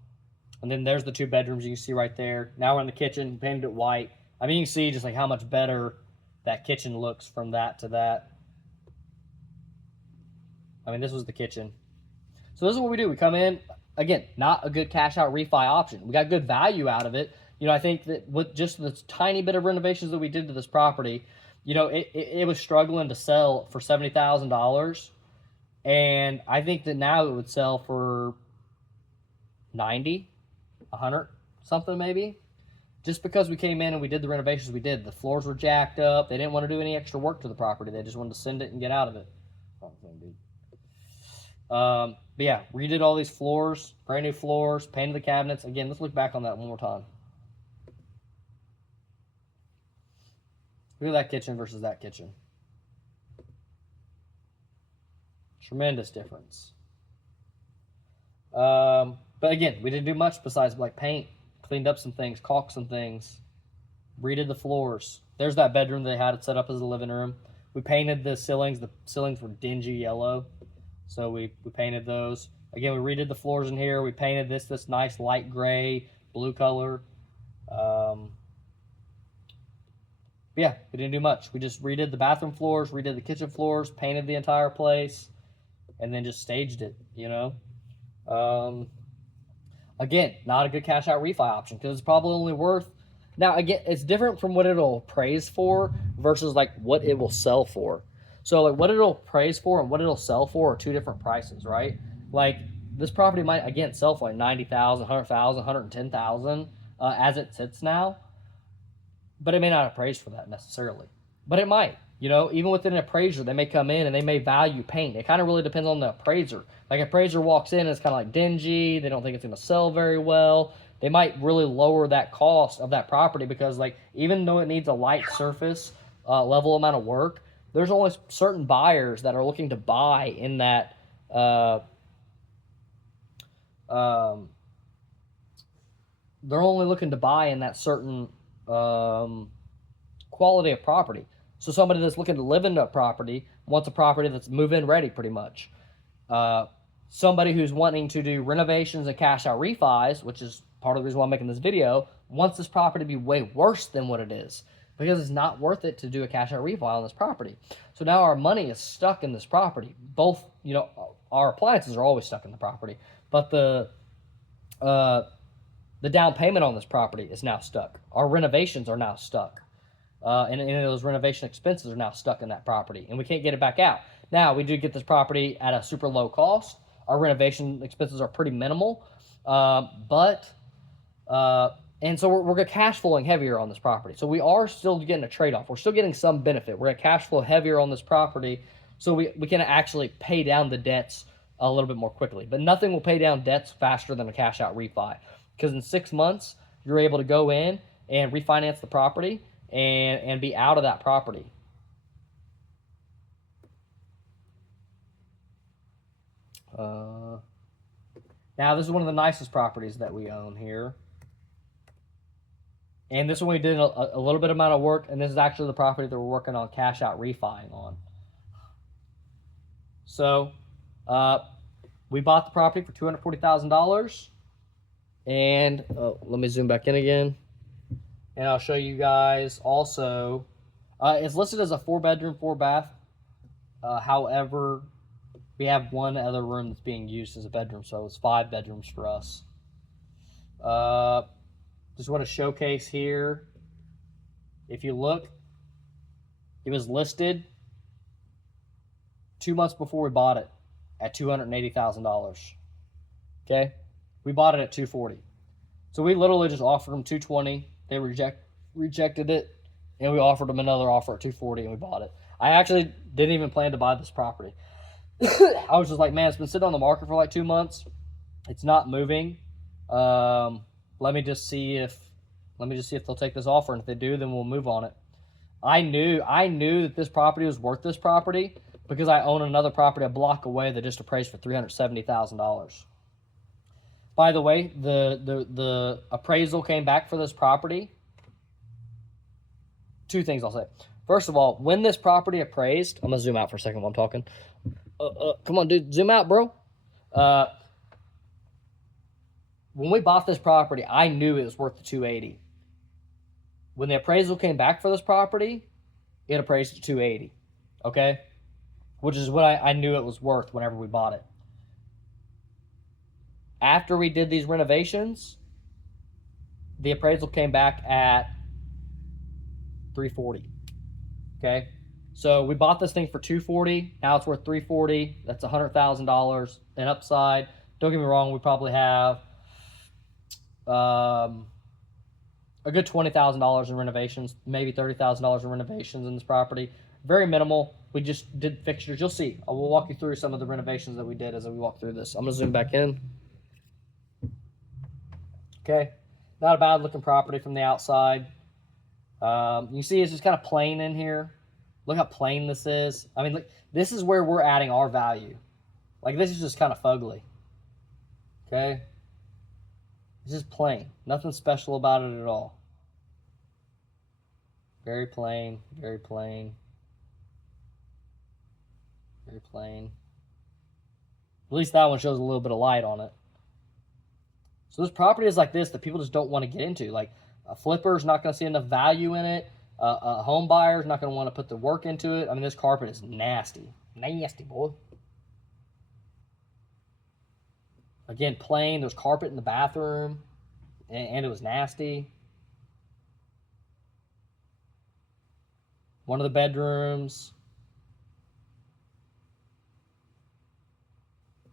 then there's the 2 bedrooms you can see right there. Now we're in the kitchen, painted it white. I mean, you can see just like how much better that kitchen looks from that to that. I mean, this was the kitchen. So this is what we do. We come in, again, not a good cash out refi option. We got good value out of it. You know, I think that with just this tiny bit of renovations that we did to this property, you know, it was struggling to sell for $70,000. And I think that now it would sell for 90, 100, something maybe. Just because we came in and we did the renovations we did. The floors were jacked up. They didn't want to do any extra work to the property. They just wanted to send it and get out of it. But yeah, redid all these floors, brand new floors, painted the cabinets. Again, let's look back on that one more time. Look at that kitchen versus that kitchen. Tremendous difference. But again, we didn't do much besides like paint, cleaned up some things, caulked some things, redid the floors. There's that bedroom they had it set up as a living room. We painted the ceilings. The ceilings were dingy yellow, so we painted those. Again, we redid the floors in here. We painted this nice light gray, blue color. Yeah, we didn't do much. We just redid the bathroom floors, redid the kitchen floors, painted the entire place, and then just staged it, you know. Again, not a good cash out refi option because it's probably only worth. Now, again, it's different from what it'll appraise for versus like what it will sell for. So, like what it'll appraise for and what it'll sell for are 2 different prices, right? Like this property might again sell for like 90,000, 100,000, 110,000 as it sits now, but it may not appraise for that necessarily. But it might. You know, even within an appraiser, they may come in and they may value paint. It kind of really depends on the appraiser. Like appraiser walks in and it's kind of like dingy. They don't think it's going to sell very well. They might really lower that cost of that property because like even though it needs a light surface level amount of work, there's only certain buyers that are looking to buy in that they're only looking to buy in that certain quality of property. So somebody that's looking to live in a property wants a property that's move-in ready pretty much. Somebody who's wanting to do renovations and cash out refis, which is part of the reason why I'm making this video, wants this property to be way worse than what it is because it's not worth it to do a cash out refi on this property. So now our money is stuck in this property. Both, you know, our appliances are always stuck in the property, but the down payment on this property is now stuck. Our renovations are now stuck. And those renovation expenses are now stuck in that property, and we can't get it back out. Now, we do get this property at a super low cost. Our renovation expenses are pretty minimal, and so we're cash flowing heavier on this property. So we are still getting a trade-off. We're still getting some benefit. We're going to cash flow heavier on this property, so we can actually pay down the debts a little bit more quickly. But nothing will pay down debts faster than a cash out refi, because in 6 months, you're able to go in and refinance the property and be out of that property. Now, this is one of the nicest properties that we own here. And this one we did a little bit amount of work, and this is actually the property that we're working on cash out refining on. So, we bought the property for $240,000. And let me zoom back in again. And I'll show you guys also, it's listed as a 4-bedroom, 4-bath. However, we have one other room that's being used as a bedroom, so it's 5 bedrooms for us. Just want to showcase here. If you look, it was listed 2 months before we bought it at $280,000. Okay, we bought it at 240. So we literally just offered them 220. They rejected it, and we offered them another offer at 240, and we bought it. I actually didn't even plan to buy this property. I was just like, man, it's been sitting on the market for like 2 months. It's not moving. Let me just see if they'll take this offer, and if they do, then we'll move on it. I knew that this property was worth this property because I own another property a block away that just appraised for $370,000. By the way, the appraisal came back for this property. Two things I'll say. First of all, when this property appraised, I'm gonna zoom out for a second while I'm talking. Come on, dude, zoom out, bro. When we bought this property, I knew it was worth the 280. When the appraisal came back for this property, it appraised at 280. Okay, which is what I knew it was worth whenever we bought it. After we did these renovations, the appraisal came back at 340. Okay, so we bought this thing for 240. Now it's worth 340. That's $100,000 in upside. Don't get me wrong, we probably have a good $20,000 in renovations, maybe $30,000 in renovations in this property. Very minimal. We just did fixtures. You'll see. I will walk you through some of the renovations that we did as we walk through this. I'm gonna zoom back in. Okay, not a bad looking property from the outside. You see it's just kind of plain in here. Look how plain this is. I mean, look, this is where we're adding our value. Like, this is just kind of fugly. Okay, it's just plain. Nothing special about it at all. Very plain, very plain. Very plain. At least that one shows a little bit of light on it. So there's properties like this that people just don't want to get into. Like, a flipper's not going to see enough value in it. A home buyer's not going to want to put the work into it. I mean, this carpet is nasty. Nasty, boy. Again, plain. There's carpet in the bathroom, and it was nasty. One of the bedrooms.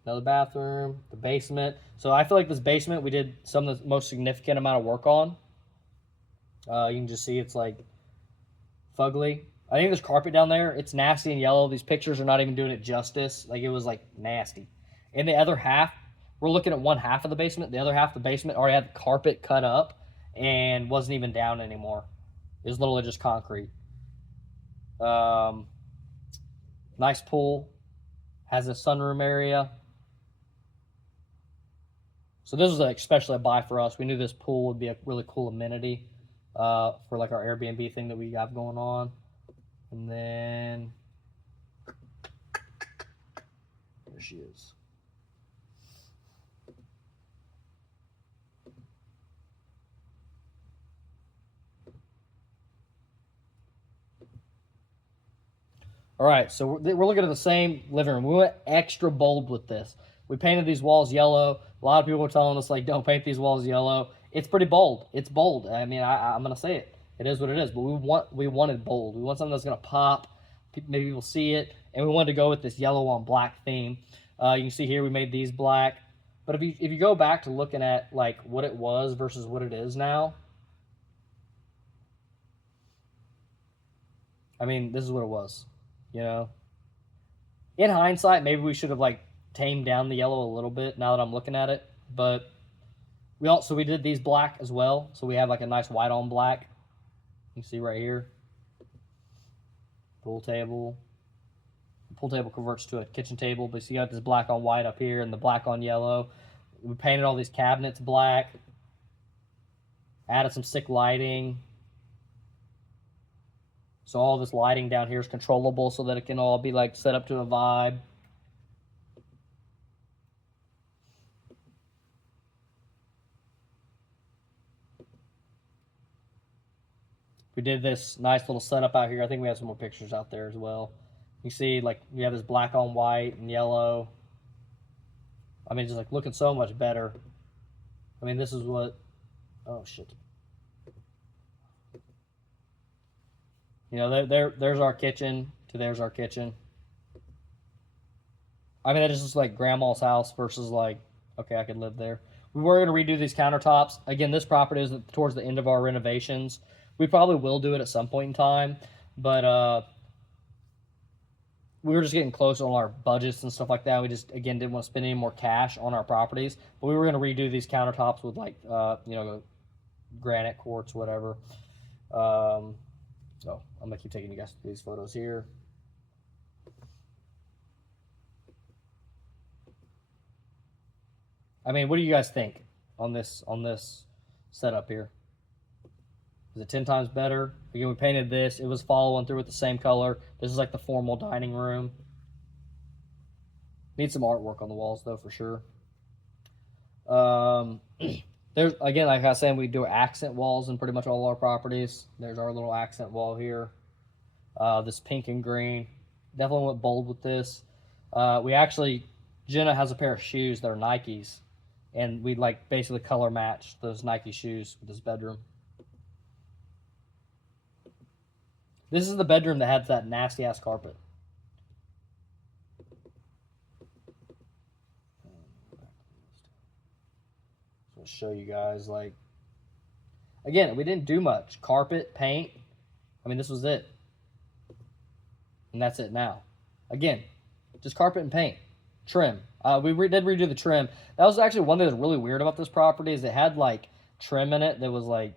Another bathroom. The basement. So I feel like this basement we did some of the most significant amount of work on. You can just see it's like fugly. I think there's carpet down there. It's nasty and yellow. These pictures are not even doing it justice. Like, it was like nasty. And the other half, we're looking at one half of the basement. The other half of the basement already had the carpet cut up and wasn't even down anymore. It was literally just concrete. Nice pool. Has a sunroom area. So this was especially a buy for us. We knew this pool would be a really cool amenity for like our Airbnb thing that we have going on. And then there she is. All right, so we're looking at the same living room. We went extra bold with this. We painted these walls yellow. A lot of people were telling us, like, don't paint these walls yellow. It's pretty bold. It's bold. I mean, I'm going to say it. It is what it is. But we wanted bold. We want something that's going to pop. Maybe people see it. And we wanted to go with this yellow on black theme. You can see here we made these black. But if you go back to looking at, like, what it was versus what it is now, I mean, this is what it was. You know, in hindsight, maybe we should have like tamed down the yellow a little bit now that I'm looking at it. But we did these black as well, so we have like a nice white on black. You can see right here, pool table. The pool table converts to a kitchen table, but you got this black on white up here and the black on yellow. We painted all these cabinets black. Added some sick lighting. So all this lighting down here is controllable so that it can all be like set up to a vibe. We did this nice little setup out here. I think we have some more pictures out there as well. You see, like, we have this black on white and yellow. I mean, just like looking so much better. I mean, this is what, oh shit. You know, there's our kitchen to there's our kitchen. I mean, that is just like grandma's house versus like, okay, I could live there. We were going to redo these countertops. Again, this property is towards the end of our renovations. We probably will do it at some point in time, but we were just getting close on our budgets and stuff like that. We just, again, didn't want to spend any more cash on our properties, but we were going to redo these countertops with like, you know, granite quartz, whatever. So I'm going to keep taking you guys these photos here. I mean, what do you guys think on this setup here? Is it 10 times better? Again, we painted this. It was following through with the same color. This is like the formal dining room. Need some artwork on the walls though, for sure. There's, again, like I was saying, we do accent walls in pretty much all our properties. There's our little accent wall here. This pink and green. Definitely went bold with this. We actually, Jenna has a pair of shoes that are Nikes, and we like basically color match those Nike shoes with this bedroom. This is the bedroom that had that nasty ass carpet. So I'll show you guys, like, again, we didn't do much. Carpet, paint. I mean, this was it. And that's it now. Again, just carpet and paint. Trim. We did redo the trim. That was actually one thing that's really weird about this property is it had like trim in it that was like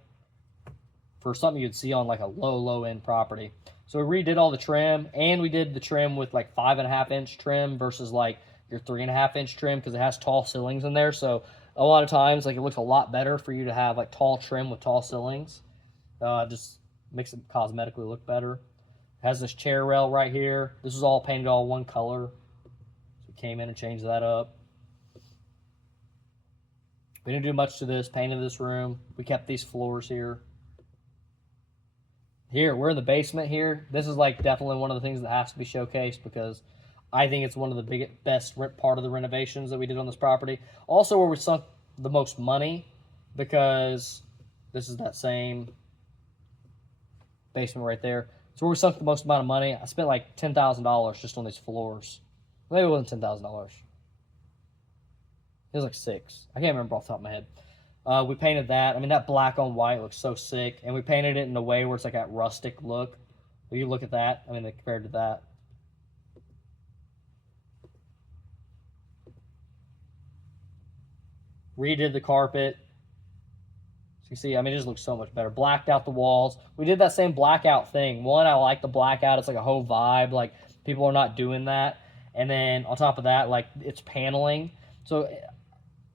for something you'd see on like a low end property. So we redid all the trim, and we did the trim with like 5.5-inch trim versus like your 3.5-inch trim because it has tall ceilings in there. So a lot of times, like, it looks a lot better for you to have like tall trim with tall ceilings. Just makes it cosmetically look better. It has this chair rail right here. This is all painted all one color. So we came in and changed that up. We didn't do much to this. Painted this room. We kept these floors here. Here, we're in the basement here. This is like definitely one of the things that has to be showcased because I think it's one of the best part of the renovations that we did on this property. Also, where we sunk the most money because this is that same basement right there. So where we sunk the most amount of money, I spent like $10,000 just on these floors. Maybe it wasn't $10,000. It was like $6,000. I can't remember off the top of my head. We painted that. I mean, that black on white looks so sick. And we painted it in a way where it's like that rustic look. If you look at that, I mean, compared to that. Redid the carpet. So you see, I mean, it just looks so much better. Blacked out the walls. We did that same blackout thing. One, I like the blackout. It's like a whole vibe. Like, people are not doing that. And then on top of that, like, it's paneling. So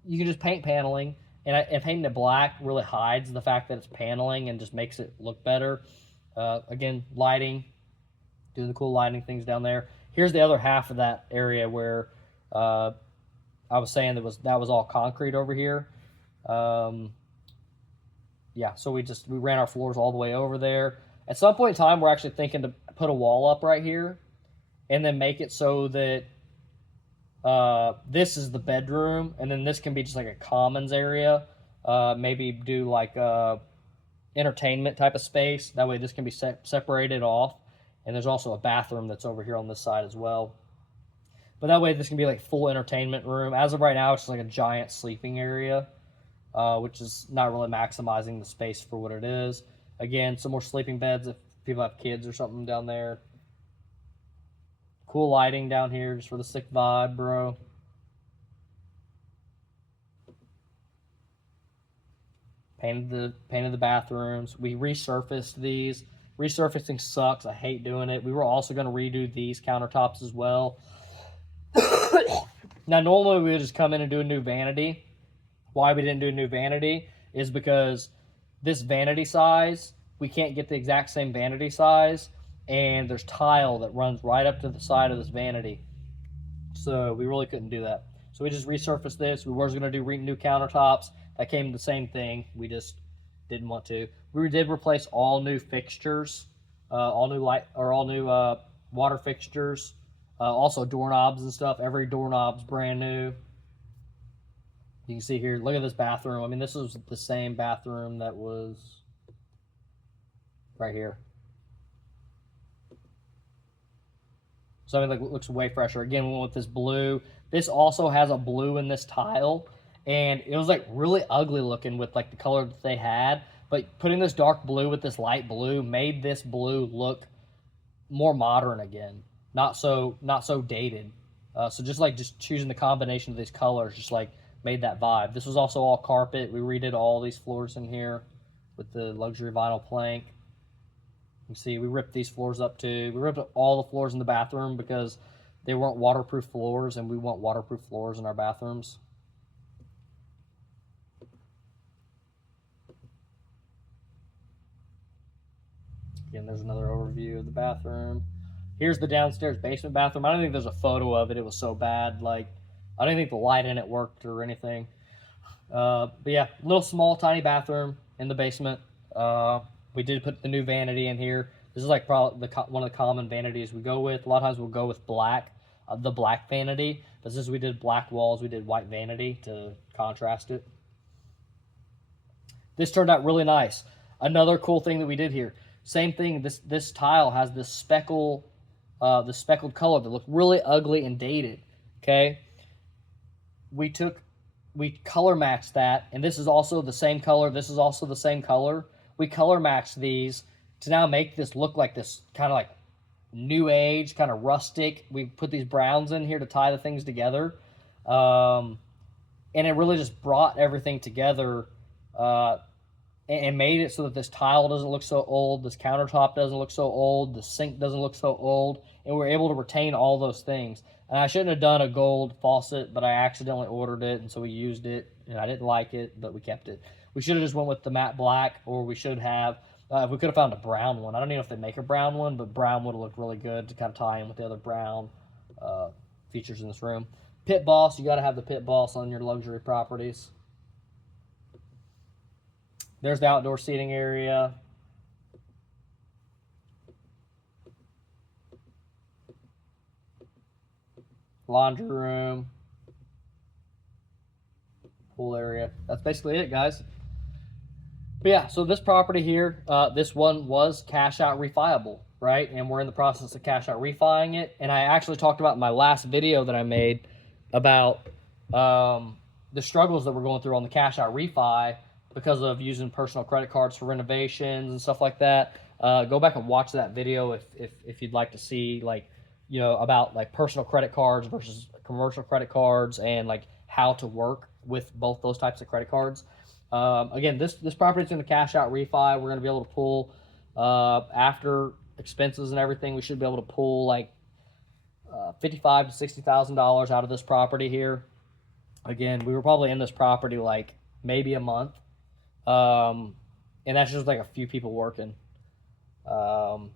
you can just paint paneling. And painting it black really hides the fact that it's paneling and just makes it look better. Again, lighting, doing the cool lighting things down there. Here's the other half of that area where I was saying that was all concrete over here. Yeah, so we ran our floors all the way over there. At some point in time, we're actually thinking to put a wall up right here and then make it so that this is the bedroom, and then this can be just like a commons area. Maybe do like a entertainment type of space. That way this can be separated off. And there's also a bathroom that's over here on this side as well. But that way this can be like full entertainment room. As of right now, it's just like a giant sleeping area, which is not really maximizing the space for what it is. Again, some more sleeping beds if people have kids or something down there. Cool lighting down here just for the sick vibe, bro. Painted the bathrooms. We resurfaced these. Resurfacing sucks. I hate doing it. We were also going to redo these countertops as well. Now, normally we would just come in and do a new vanity. Why we didn't do a new vanity is because this vanity size, we can't get the exact same vanity size, and there's tile that runs right up to the side of this vanity. So we really couldn't do that. So we just resurfaced this. We were going to do new countertops. That came the same thing. We just didn't want to. We did replace all new fixtures, all new water fixtures, also doorknobs and stuff. Every doorknob's brand new. You can see here, look at this bathroom. I mean, this was the same bathroom that was right here. So I mean, like, it looks way fresher. Again, we went with this blue. This also has a blue in this tile, and it was like really ugly looking with like the color that they had. But putting this dark blue with this light blue made this blue look more modern again, not so dated. So just choosing the combination of these colors just like made that vibe. This was also all carpet. We redid all these floors in here with the luxury vinyl plank. You see, we ripped these floors up too. We ripped up all the floors in the bathroom because they weren't waterproof floors, and we want waterproof floors in our bathrooms. Again, there's another overview of the bathroom. Here's the downstairs basement bathroom. I don't think there's a photo of it. It was so bad. Like, I don't think the light in it worked or anything. But yeah, little small tiny bathroom in the basement. We did put the new vanity in here. This is like probably one of the common vanities we go with. A lot of times we'll go with black, the black vanity. But since we did black walls, we did white vanity to contrast it. This turned out really nice. Another cool thing that we did here. Same thing. This tile has this speckled color that looked really ugly and dated. Okay, we color matched that, and this is also the same color. This is also the same color. We color matched these to now make this look like this kind of like new age, kind of rustic. We put these browns in here to tie the things together, and it really just brought everything together. And made it so that this tile doesn't look so old, this countertop doesn't look so old, the sink doesn't look so old, and we're able to retain all those things. And I shouldn't have done a gold faucet, but I accidentally ordered it, and so we used it, and I didn't like it, but we kept it. We should have just went with the matte black, or we should have, if we could have found a brown one. I don't even know if they make a brown one, but brown would have looked really good to kind of tie in with the other brown features in this room. Pit boss, you got to have the pit boss on your luxury properties. There's the outdoor seating area. Laundry room. Pool area. That's basically it, guys. But yeah, so this property here, this one was cash out refiable, right? And we're in the process of cash out refiing it. And I actually talked about in my last video that I made about the struggles that we're going through on the cash out refi because of using personal credit cards for renovations and stuff like that. Go back and watch that video if you'd like to see, like, you know, about like personal credit cards versus commercial credit cards and like how to work with both those types of credit cards. Again, this property is going to cash out refi. We're going to be able to pull after expenses and everything. We should be able to pull like $55,000 to $60,000 out of this property here. Again, we were probably in this property like maybe a month. And that's just like a few people working. And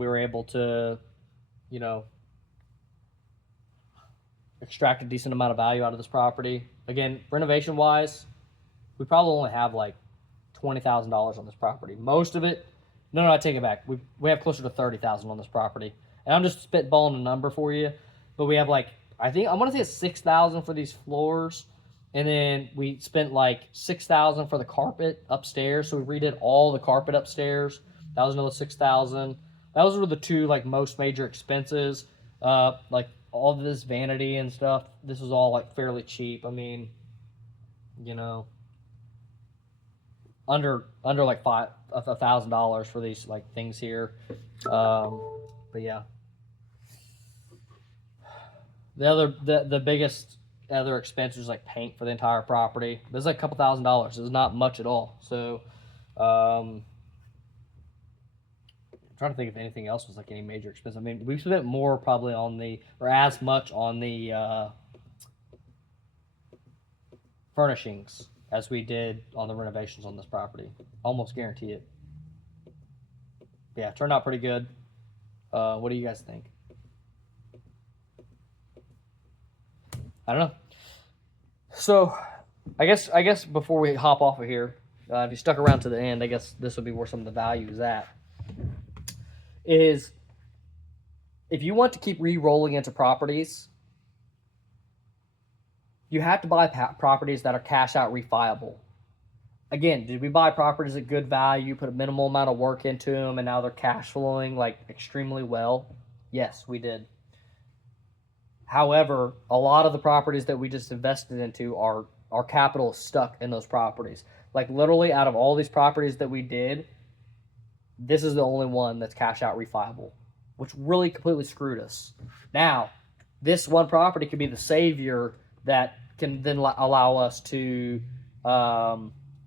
we were able to, you know, extract a decent amount of value out of this property. Again, renovation wise, we probably only have like $20,000 on this property. Most of it, no, I take it back. We have closer to $30,000 on this property. And I'm just spitballing a number for you, but we have like, I want to say it's $6,000 for these floors. And then we spent like $6,000 for the carpet upstairs. So we redid all the carpet upstairs. That was another $6,000. Those were the two like most major expenses. Like all of this vanity and stuff. This was all like fairly cheap. I mean, you know, under like $1,000 for these like things here. But yeah, the biggest other expense was like paint for the entire property. There's like a couple $1,000s. It's not much at all. So, I'm trying to think if anything else was like any major expense. I mean, we spent more probably or as much on the furnishings as we did on the renovations on this property. Almost guarantee it. Yeah, turned out pretty good. What do you guys think? I don't know. So, I guess before we hop off of here, if you stuck around to the end, I guess this would be where some of the value is at. Is if you want to keep re-rolling into properties, you have to buy properties that are cash out refiable. Again, did we buy properties at good value, put a minimal amount of work into them, and now they're cash flowing like extremely well? Yes, we did. However, a lot of the properties that we just invested into are our capital is stuck in those properties. Like literally, out of all these properties that we did, this is the only one that's cash out refiable, which really completely screwed us. Now, this one property could be the savior that can then allow us to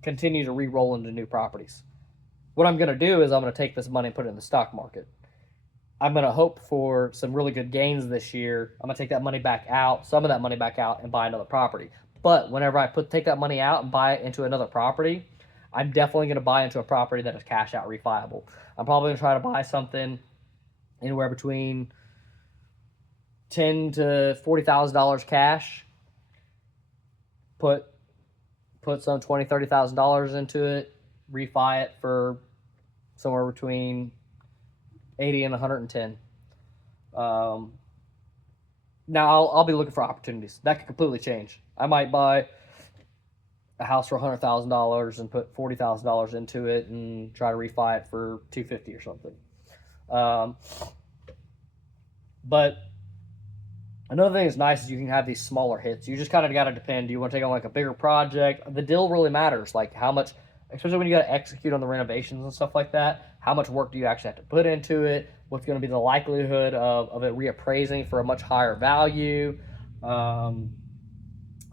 continue to re-roll into new properties. What I'm going to do is I'm going to take this money and put it in the stock market. I'm going to hope for some really good gains this year. I'm going to take that money back out, some of that money back out, and buy another property. But whenever I take that money out and buy it into another property, I'm definitely going to buy into a property that is cash out refiable. I'm probably going to try to buy something anywhere between $10,000 to $40,000 cash. Put some $20,000 to $30,000 into it. Refi it for somewhere between 80 and 110. Now I'll be looking for opportunities. That could completely change. I might buy a house for $100,000 and put $40,000 into it and try to refi it for $250 or something. But another thing that's nice is you can have these smaller hits. You just kind of got to depend. Do you want to take on like a bigger project? The deal really matters. Like how much, especially when you got to execute on the renovations and stuff like that. How much work do you actually have to put into it? What's going to be the likelihood of it reappraising for a much higher value?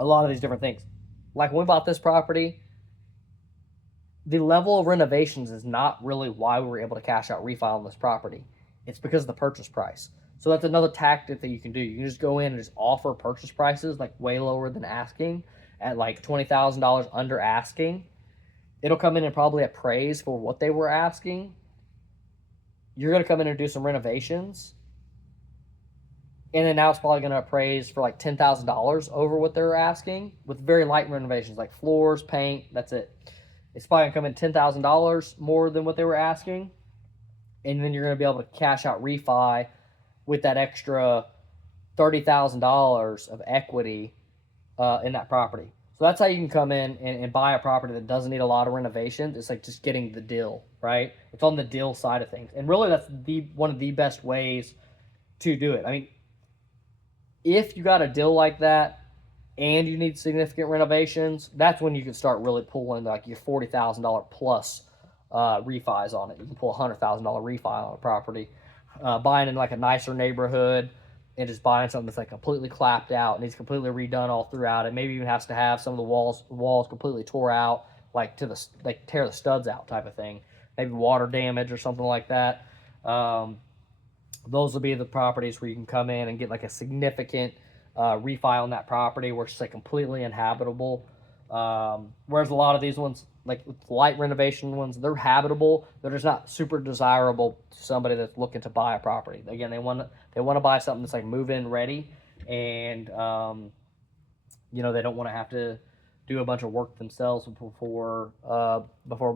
A lot of these different things. Like when we bought this property, the level of renovations is not really why we were able to cash out refi on this property. It's because of the purchase price. So that's another tactic that you can do. You can just go in and just offer purchase prices like way lower than asking at like $20,000 under asking. It'll come in and probably appraise for what they were asking. You're going to come in and do some renovations. And then now it's probably going to appraise for like $10,000 over what they're asking with very light renovations like floors, paint, that's it. It's probably going to come in $10,000 more than what they were asking. And then you're going to be able to cash out refi with that extra $30,000 of equity in that property. So that's how you can come in and buy a property that doesn't need a lot of renovations. It's like just getting the deal, right? It's on the deal side of things. And really that's one of the best ways to do it. I mean, if you got a deal like that and you need significant renovations, that's when you can start really pulling like your $40,000 plus refis on it. You can pull a $100,000 refi on a property. Buying in like a nicer neighborhood and just buying something that's like completely clapped out and needs completely redone all throughout it. Maybe even has to have some of the walls completely tore out, like tear the studs out type of thing. Maybe water damage or something like that. Those will be the properties where you can come in and get like a significant refi on that property where it's like completely inhabitable. Whereas a lot of these ones, like light renovation ones, they're habitable. They're just not super desirable to somebody that's looking to buy a property. Again, they want to buy something that's like move-in ready, and they don't want to have to do a bunch of work themselves before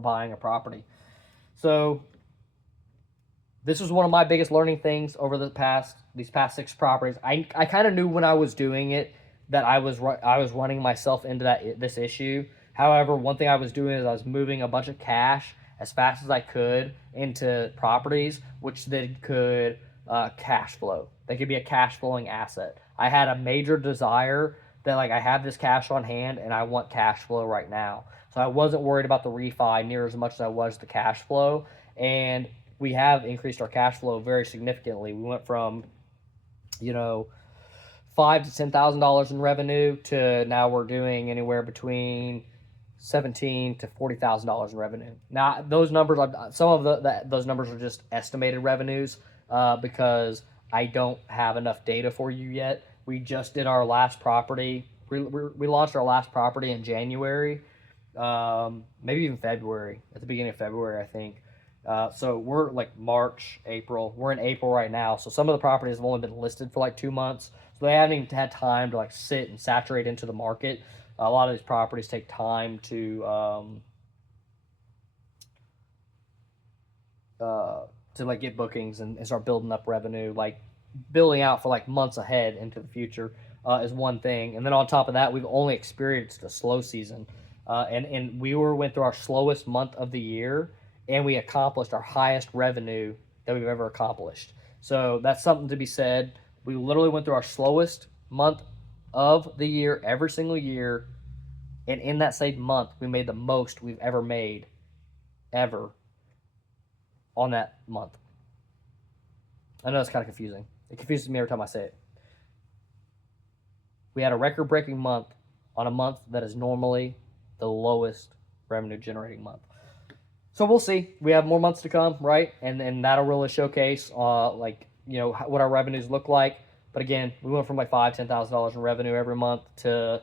buying a property. So this was one of my biggest learning things over these past 6 properties. I kind of knew when I was doing it that I was running myself into this issue. However, one thing I was doing is I was moving a bunch of cash as fast as I could into properties, which then could cash flow. They could be a cash flowing asset. I had a major desire that like I have this cash on hand and I want cash flow right now. So I wasn't worried about the refi near as much as I was the cash flow. And we have increased our cash flow very significantly. We went from, $5,000 to $10,000 in revenue to now we're doing anywhere between $17,000 to $40,000 in revenue. Now those numbers, some of those numbers are just estimated revenues because I don't have enough data for you yet. We just did our last property. We launched our last property in January, maybe even February, at the beginning of February, I think. So we're like March, April. We're in April right now. So some of the properties have only been listed for like 2 months. So they haven't even had time to like sit and saturate into the market. A lot of these properties take time to like get bookings and start building up revenue. Like building out for like months ahead into the future is one thing. And then on top of that, we've only experienced a slow season. And we went through our slowest month of the year and we accomplished our highest revenue that we've ever accomplished. So that's something to be said. We literally went through our slowest month of the year every single year, and in that same month, we made the most we've ever made, ever, on that month. I know it's kind of confusing. It confuses me every time I say it. We had a record-breaking month on a month that is normally the lowest revenue-generating month. So we'll see. We have more months to come, right? And then that'll really showcase, like, you know, what our revenues look like. But again, we went from like $5,000-$10,000 in revenue every month to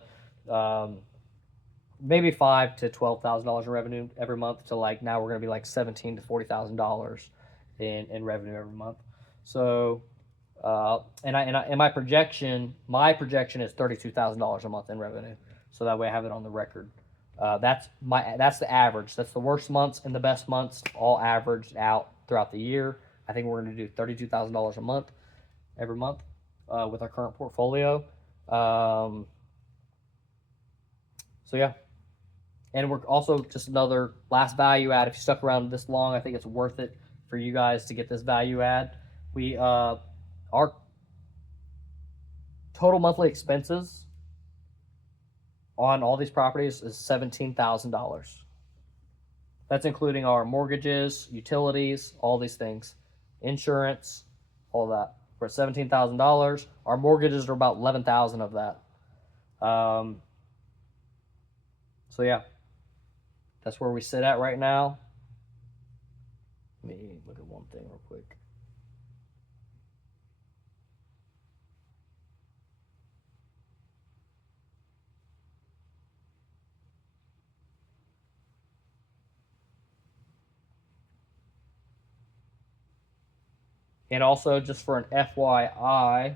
maybe $5,000 to $12,000 in revenue every month to like now we're gonna be like $17,000 to $40,000 in revenue every month. So, and my projection is $32,000 a month in revenue. So that way I have it on the record. That's the average. That's the worst months and the best months all averaged out throughout the year. I think we're going to do $32,000 a month every month with our current portfolio. So yeah, and we're also just another last value add. If you stuck around this long, I think it's worth it for you guys to get this value add. We our total monthly expenses on all these properties is $17,000. That's including our mortgages, utilities, all these things, insurance, all that. We're at $17,000. Our mortgages are about $11,000 of that. So yeah, that's where we sit at right now. Let me look at one thing real quick. And also, just for an FYI,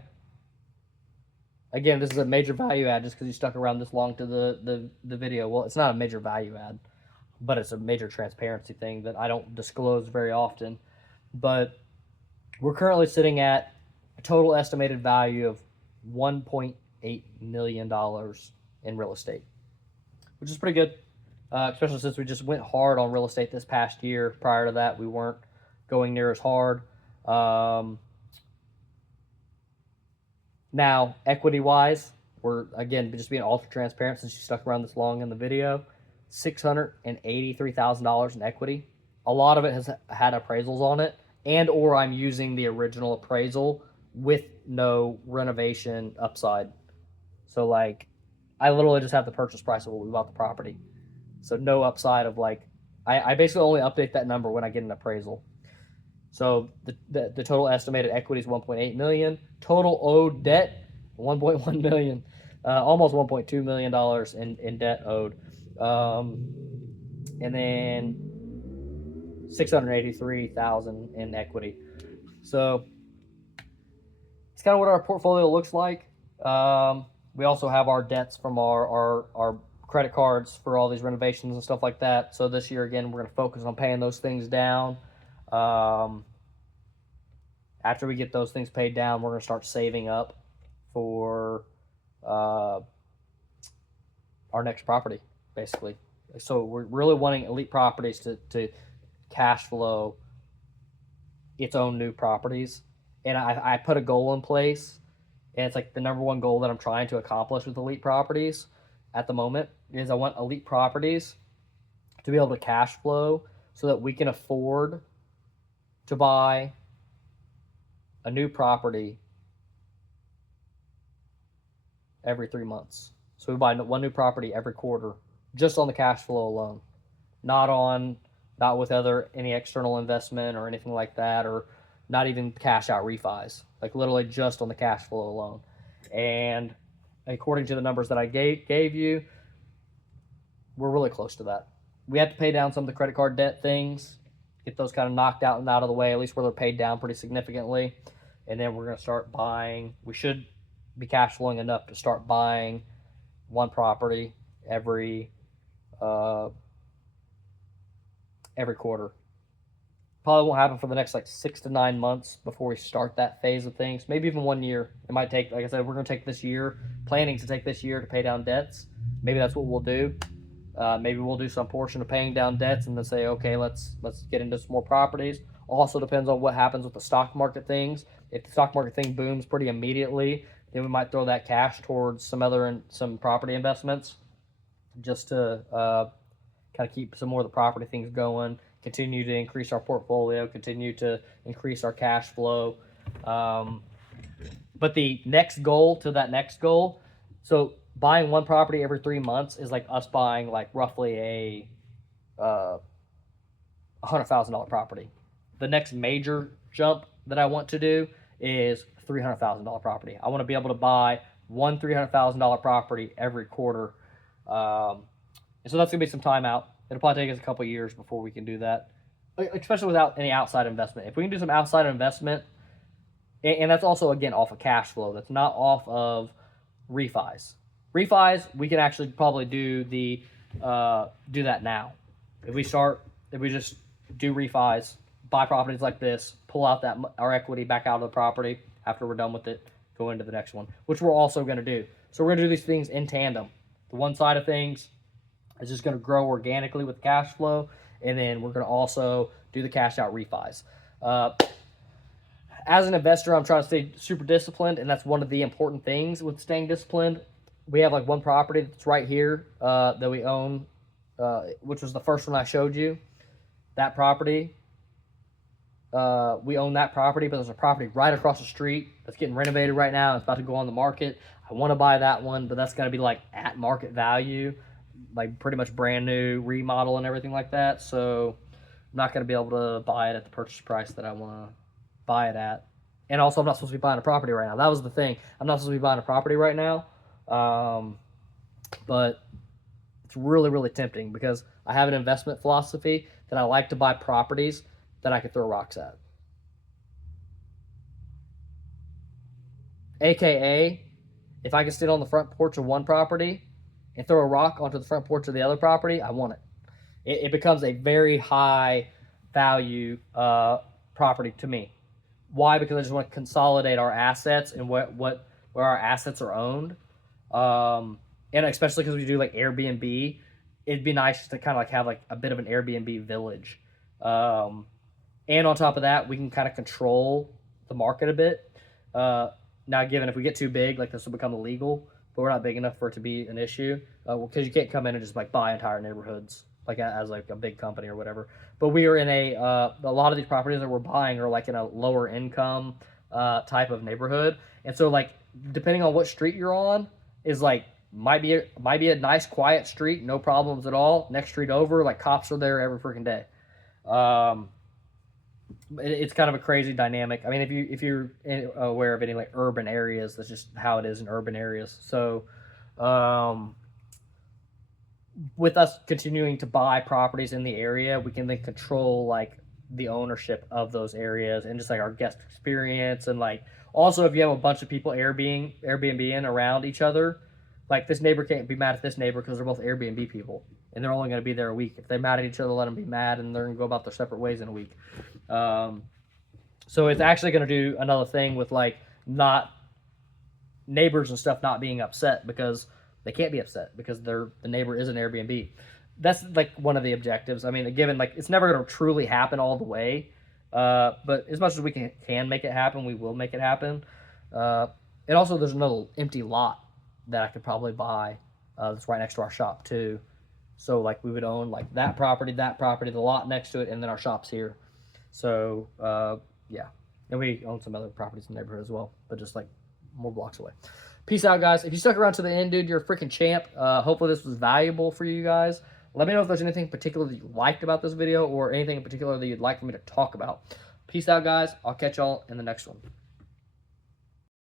again, this is a major value add just because you stuck around this long to the video. Well, it's not a major value add, but it's a major transparency thing that I don't disclose very often. But we're currently sitting at a total estimated value of $1.8 million in real estate, which is pretty good, especially since we just went hard on real estate this past year. Prior to that, we weren't going near as hard. Now, equity-wise, we're, again, just being ultra transparent since you stuck around this long in the video, $683,000 in equity. A lot of it has had appraisals on it, and or I'm using the original appraisal with no renovation upside. So, like, I literally just have the purchase price of what we bought the property. So no upside of, like, I basically only update that number when I get an appraisal. So the total estimated equity is $1.8 million. Total owed debt, $1.1 million, almost $1.2 million in debt owed, and then $683,000 in equity. So it's kind of what our portfolio looks like. We also have our debts from our credit cards for all these renovations and stuff like that. So this year, again, we're going to focus on paying those things down. After we get those things paid down, we're going to start saving up for our next property, basically. So we're really wanting Elite Properties to cash flow its own new properties. And I put a goal in place, and it's like the number one goal that I'm trying to accomplish with Elite Properties at the moment is I want Elite Properties to be able to cash flow so that we can afford to buy a new property every 3 months. So we buy one new property every quarter, just on the cash flow alone, not with any external investment or anything like that, or not even cash out refis, like literally just on the cash flow alone. And according to the numbers that I gave you, we're really close to that. We have to pay down some of the credit card debt things, get those kind of knocked out and out of the way, at least where they're paid down pretty significantly. And then we're going to start buying. We should be cash flowing enough to start buying one property every quarter. Probably won't happen for the next like 6 to 9 months before we start that phase of things. Maybe even 1 year. It might take, like I said, we're going to take this year, planning to take this year to pay down debts. Maybe that's what we'll do. Maybe we'll do some portion of paying down debts and then say, okay, let's get into some more properties. Also depends on what happens with the stock market things. If the stock market thing booms pretty immediately, then we might throw that cash towards some property investments, just to kind of keep some more of the property things going, continue to increase our portfolio, continue to increase our cash flow. But the next goal to that next goal, so buying one property every 3 months is like us buying like roughly a $100,000 property. The next major jump that I want to do is $300,000 property. I want to be able to buy one $300,000 property every quarter. And so that's gonna be some time out. It'll probably take us a couple years before we can do that, especially without any outside investment. If we can do some outside investment, and that's also again off of cash flow. That's not off of refis. Refis, we can actually probably do that now. If we just do refis, buy properties like this, pull out our equity back out of the property after we're done with it, go into the next one, which we're also going to do. So we're going to do these things in tandem. The one side of things is just going to grow organically with cash flow, and then we're going to also do the cash out refis. As an investor, I'm trying to stay super disciplined, and that's one of the important things with staying disciplined. We have like one property that's right here that we own, which was the first one I showed you. That property, we own that property, but there's a property right across the street that's getting renovated right now. It's about to go on the market. I want to buy that one, but that's going to be like at market value, like pretty much brand new, remodel and everything like that. So I'm not going to be able to buy it at the purchase price that I want to buy it at. And also, I'm not supposed to be buying a property right now. That was the thing. I'm not supposed to be buying a property right now. But it's really, really tempting because I have an investment philosophy that I like to buy properties that I could throw rocks at. AKA, if I can sit on the front porch of one property and throw a rock onto the front porch of the other property, I want it. It becomes a very high value property to me. Why? Because I just want to consolidate our assets and where our assets are owned. And especially because we do like Airbnb, it'd be nice to kind of like have like a bit of an Airbnb village. And on top of that, we can kind of control the market a bit. Now, given if we get too big, like this will become illegal, but we're not big enough for it to be an issue. Because you can't come in and just like buy entire neighborhoods like as like a big company or whatever. But we are in a lot of these properties that we're buying are like in a lower income type of neighborhood, and so like depending on what street you're on is like might be a nice quiet street, no problems at all. Next street over, like cops are there every freaking day. It's kind of a crazy dynamic. I mean, if you're aware of any like urban areas, that's just how it is in urban areas. So with us continuing to buy properties in the area, we can then control like the ownership of those areas and just like our guest experience. And like also if you have a bunch of people Airbnb around each other, like this neighbor can't be mad at this neighbor because they're both Airbnb people and they're only going to be there a week. If they're mad at each other, let them be mad, and they're going to go about their separate ways in a week. So it's actually going to do another thing with like not neighbors and stuff not being upset because they can't be upset because the neighbor is an Airbnb. That's like one of the objectives. I mean, given like it's never going to truly happen all the way, but as much as we can make it happen, we will make it happen. And also, there's another empty lot that I could probably buy that's right next to our shop too. So like we would own like that property, the lot next to it, and then our shop's here. So yeah, and we own some other properties in the neighborhood as well, but just like more blocks away. Peace out, guys. If you stuck around to the end, dude, you're a freaking champ. Hopefully this was valuable for you guys. Let me know if there's anything particular that you liked about this video or anything in particular that you'd like for me to talk about. Peace out, guys. I'll catch y'all in the next one.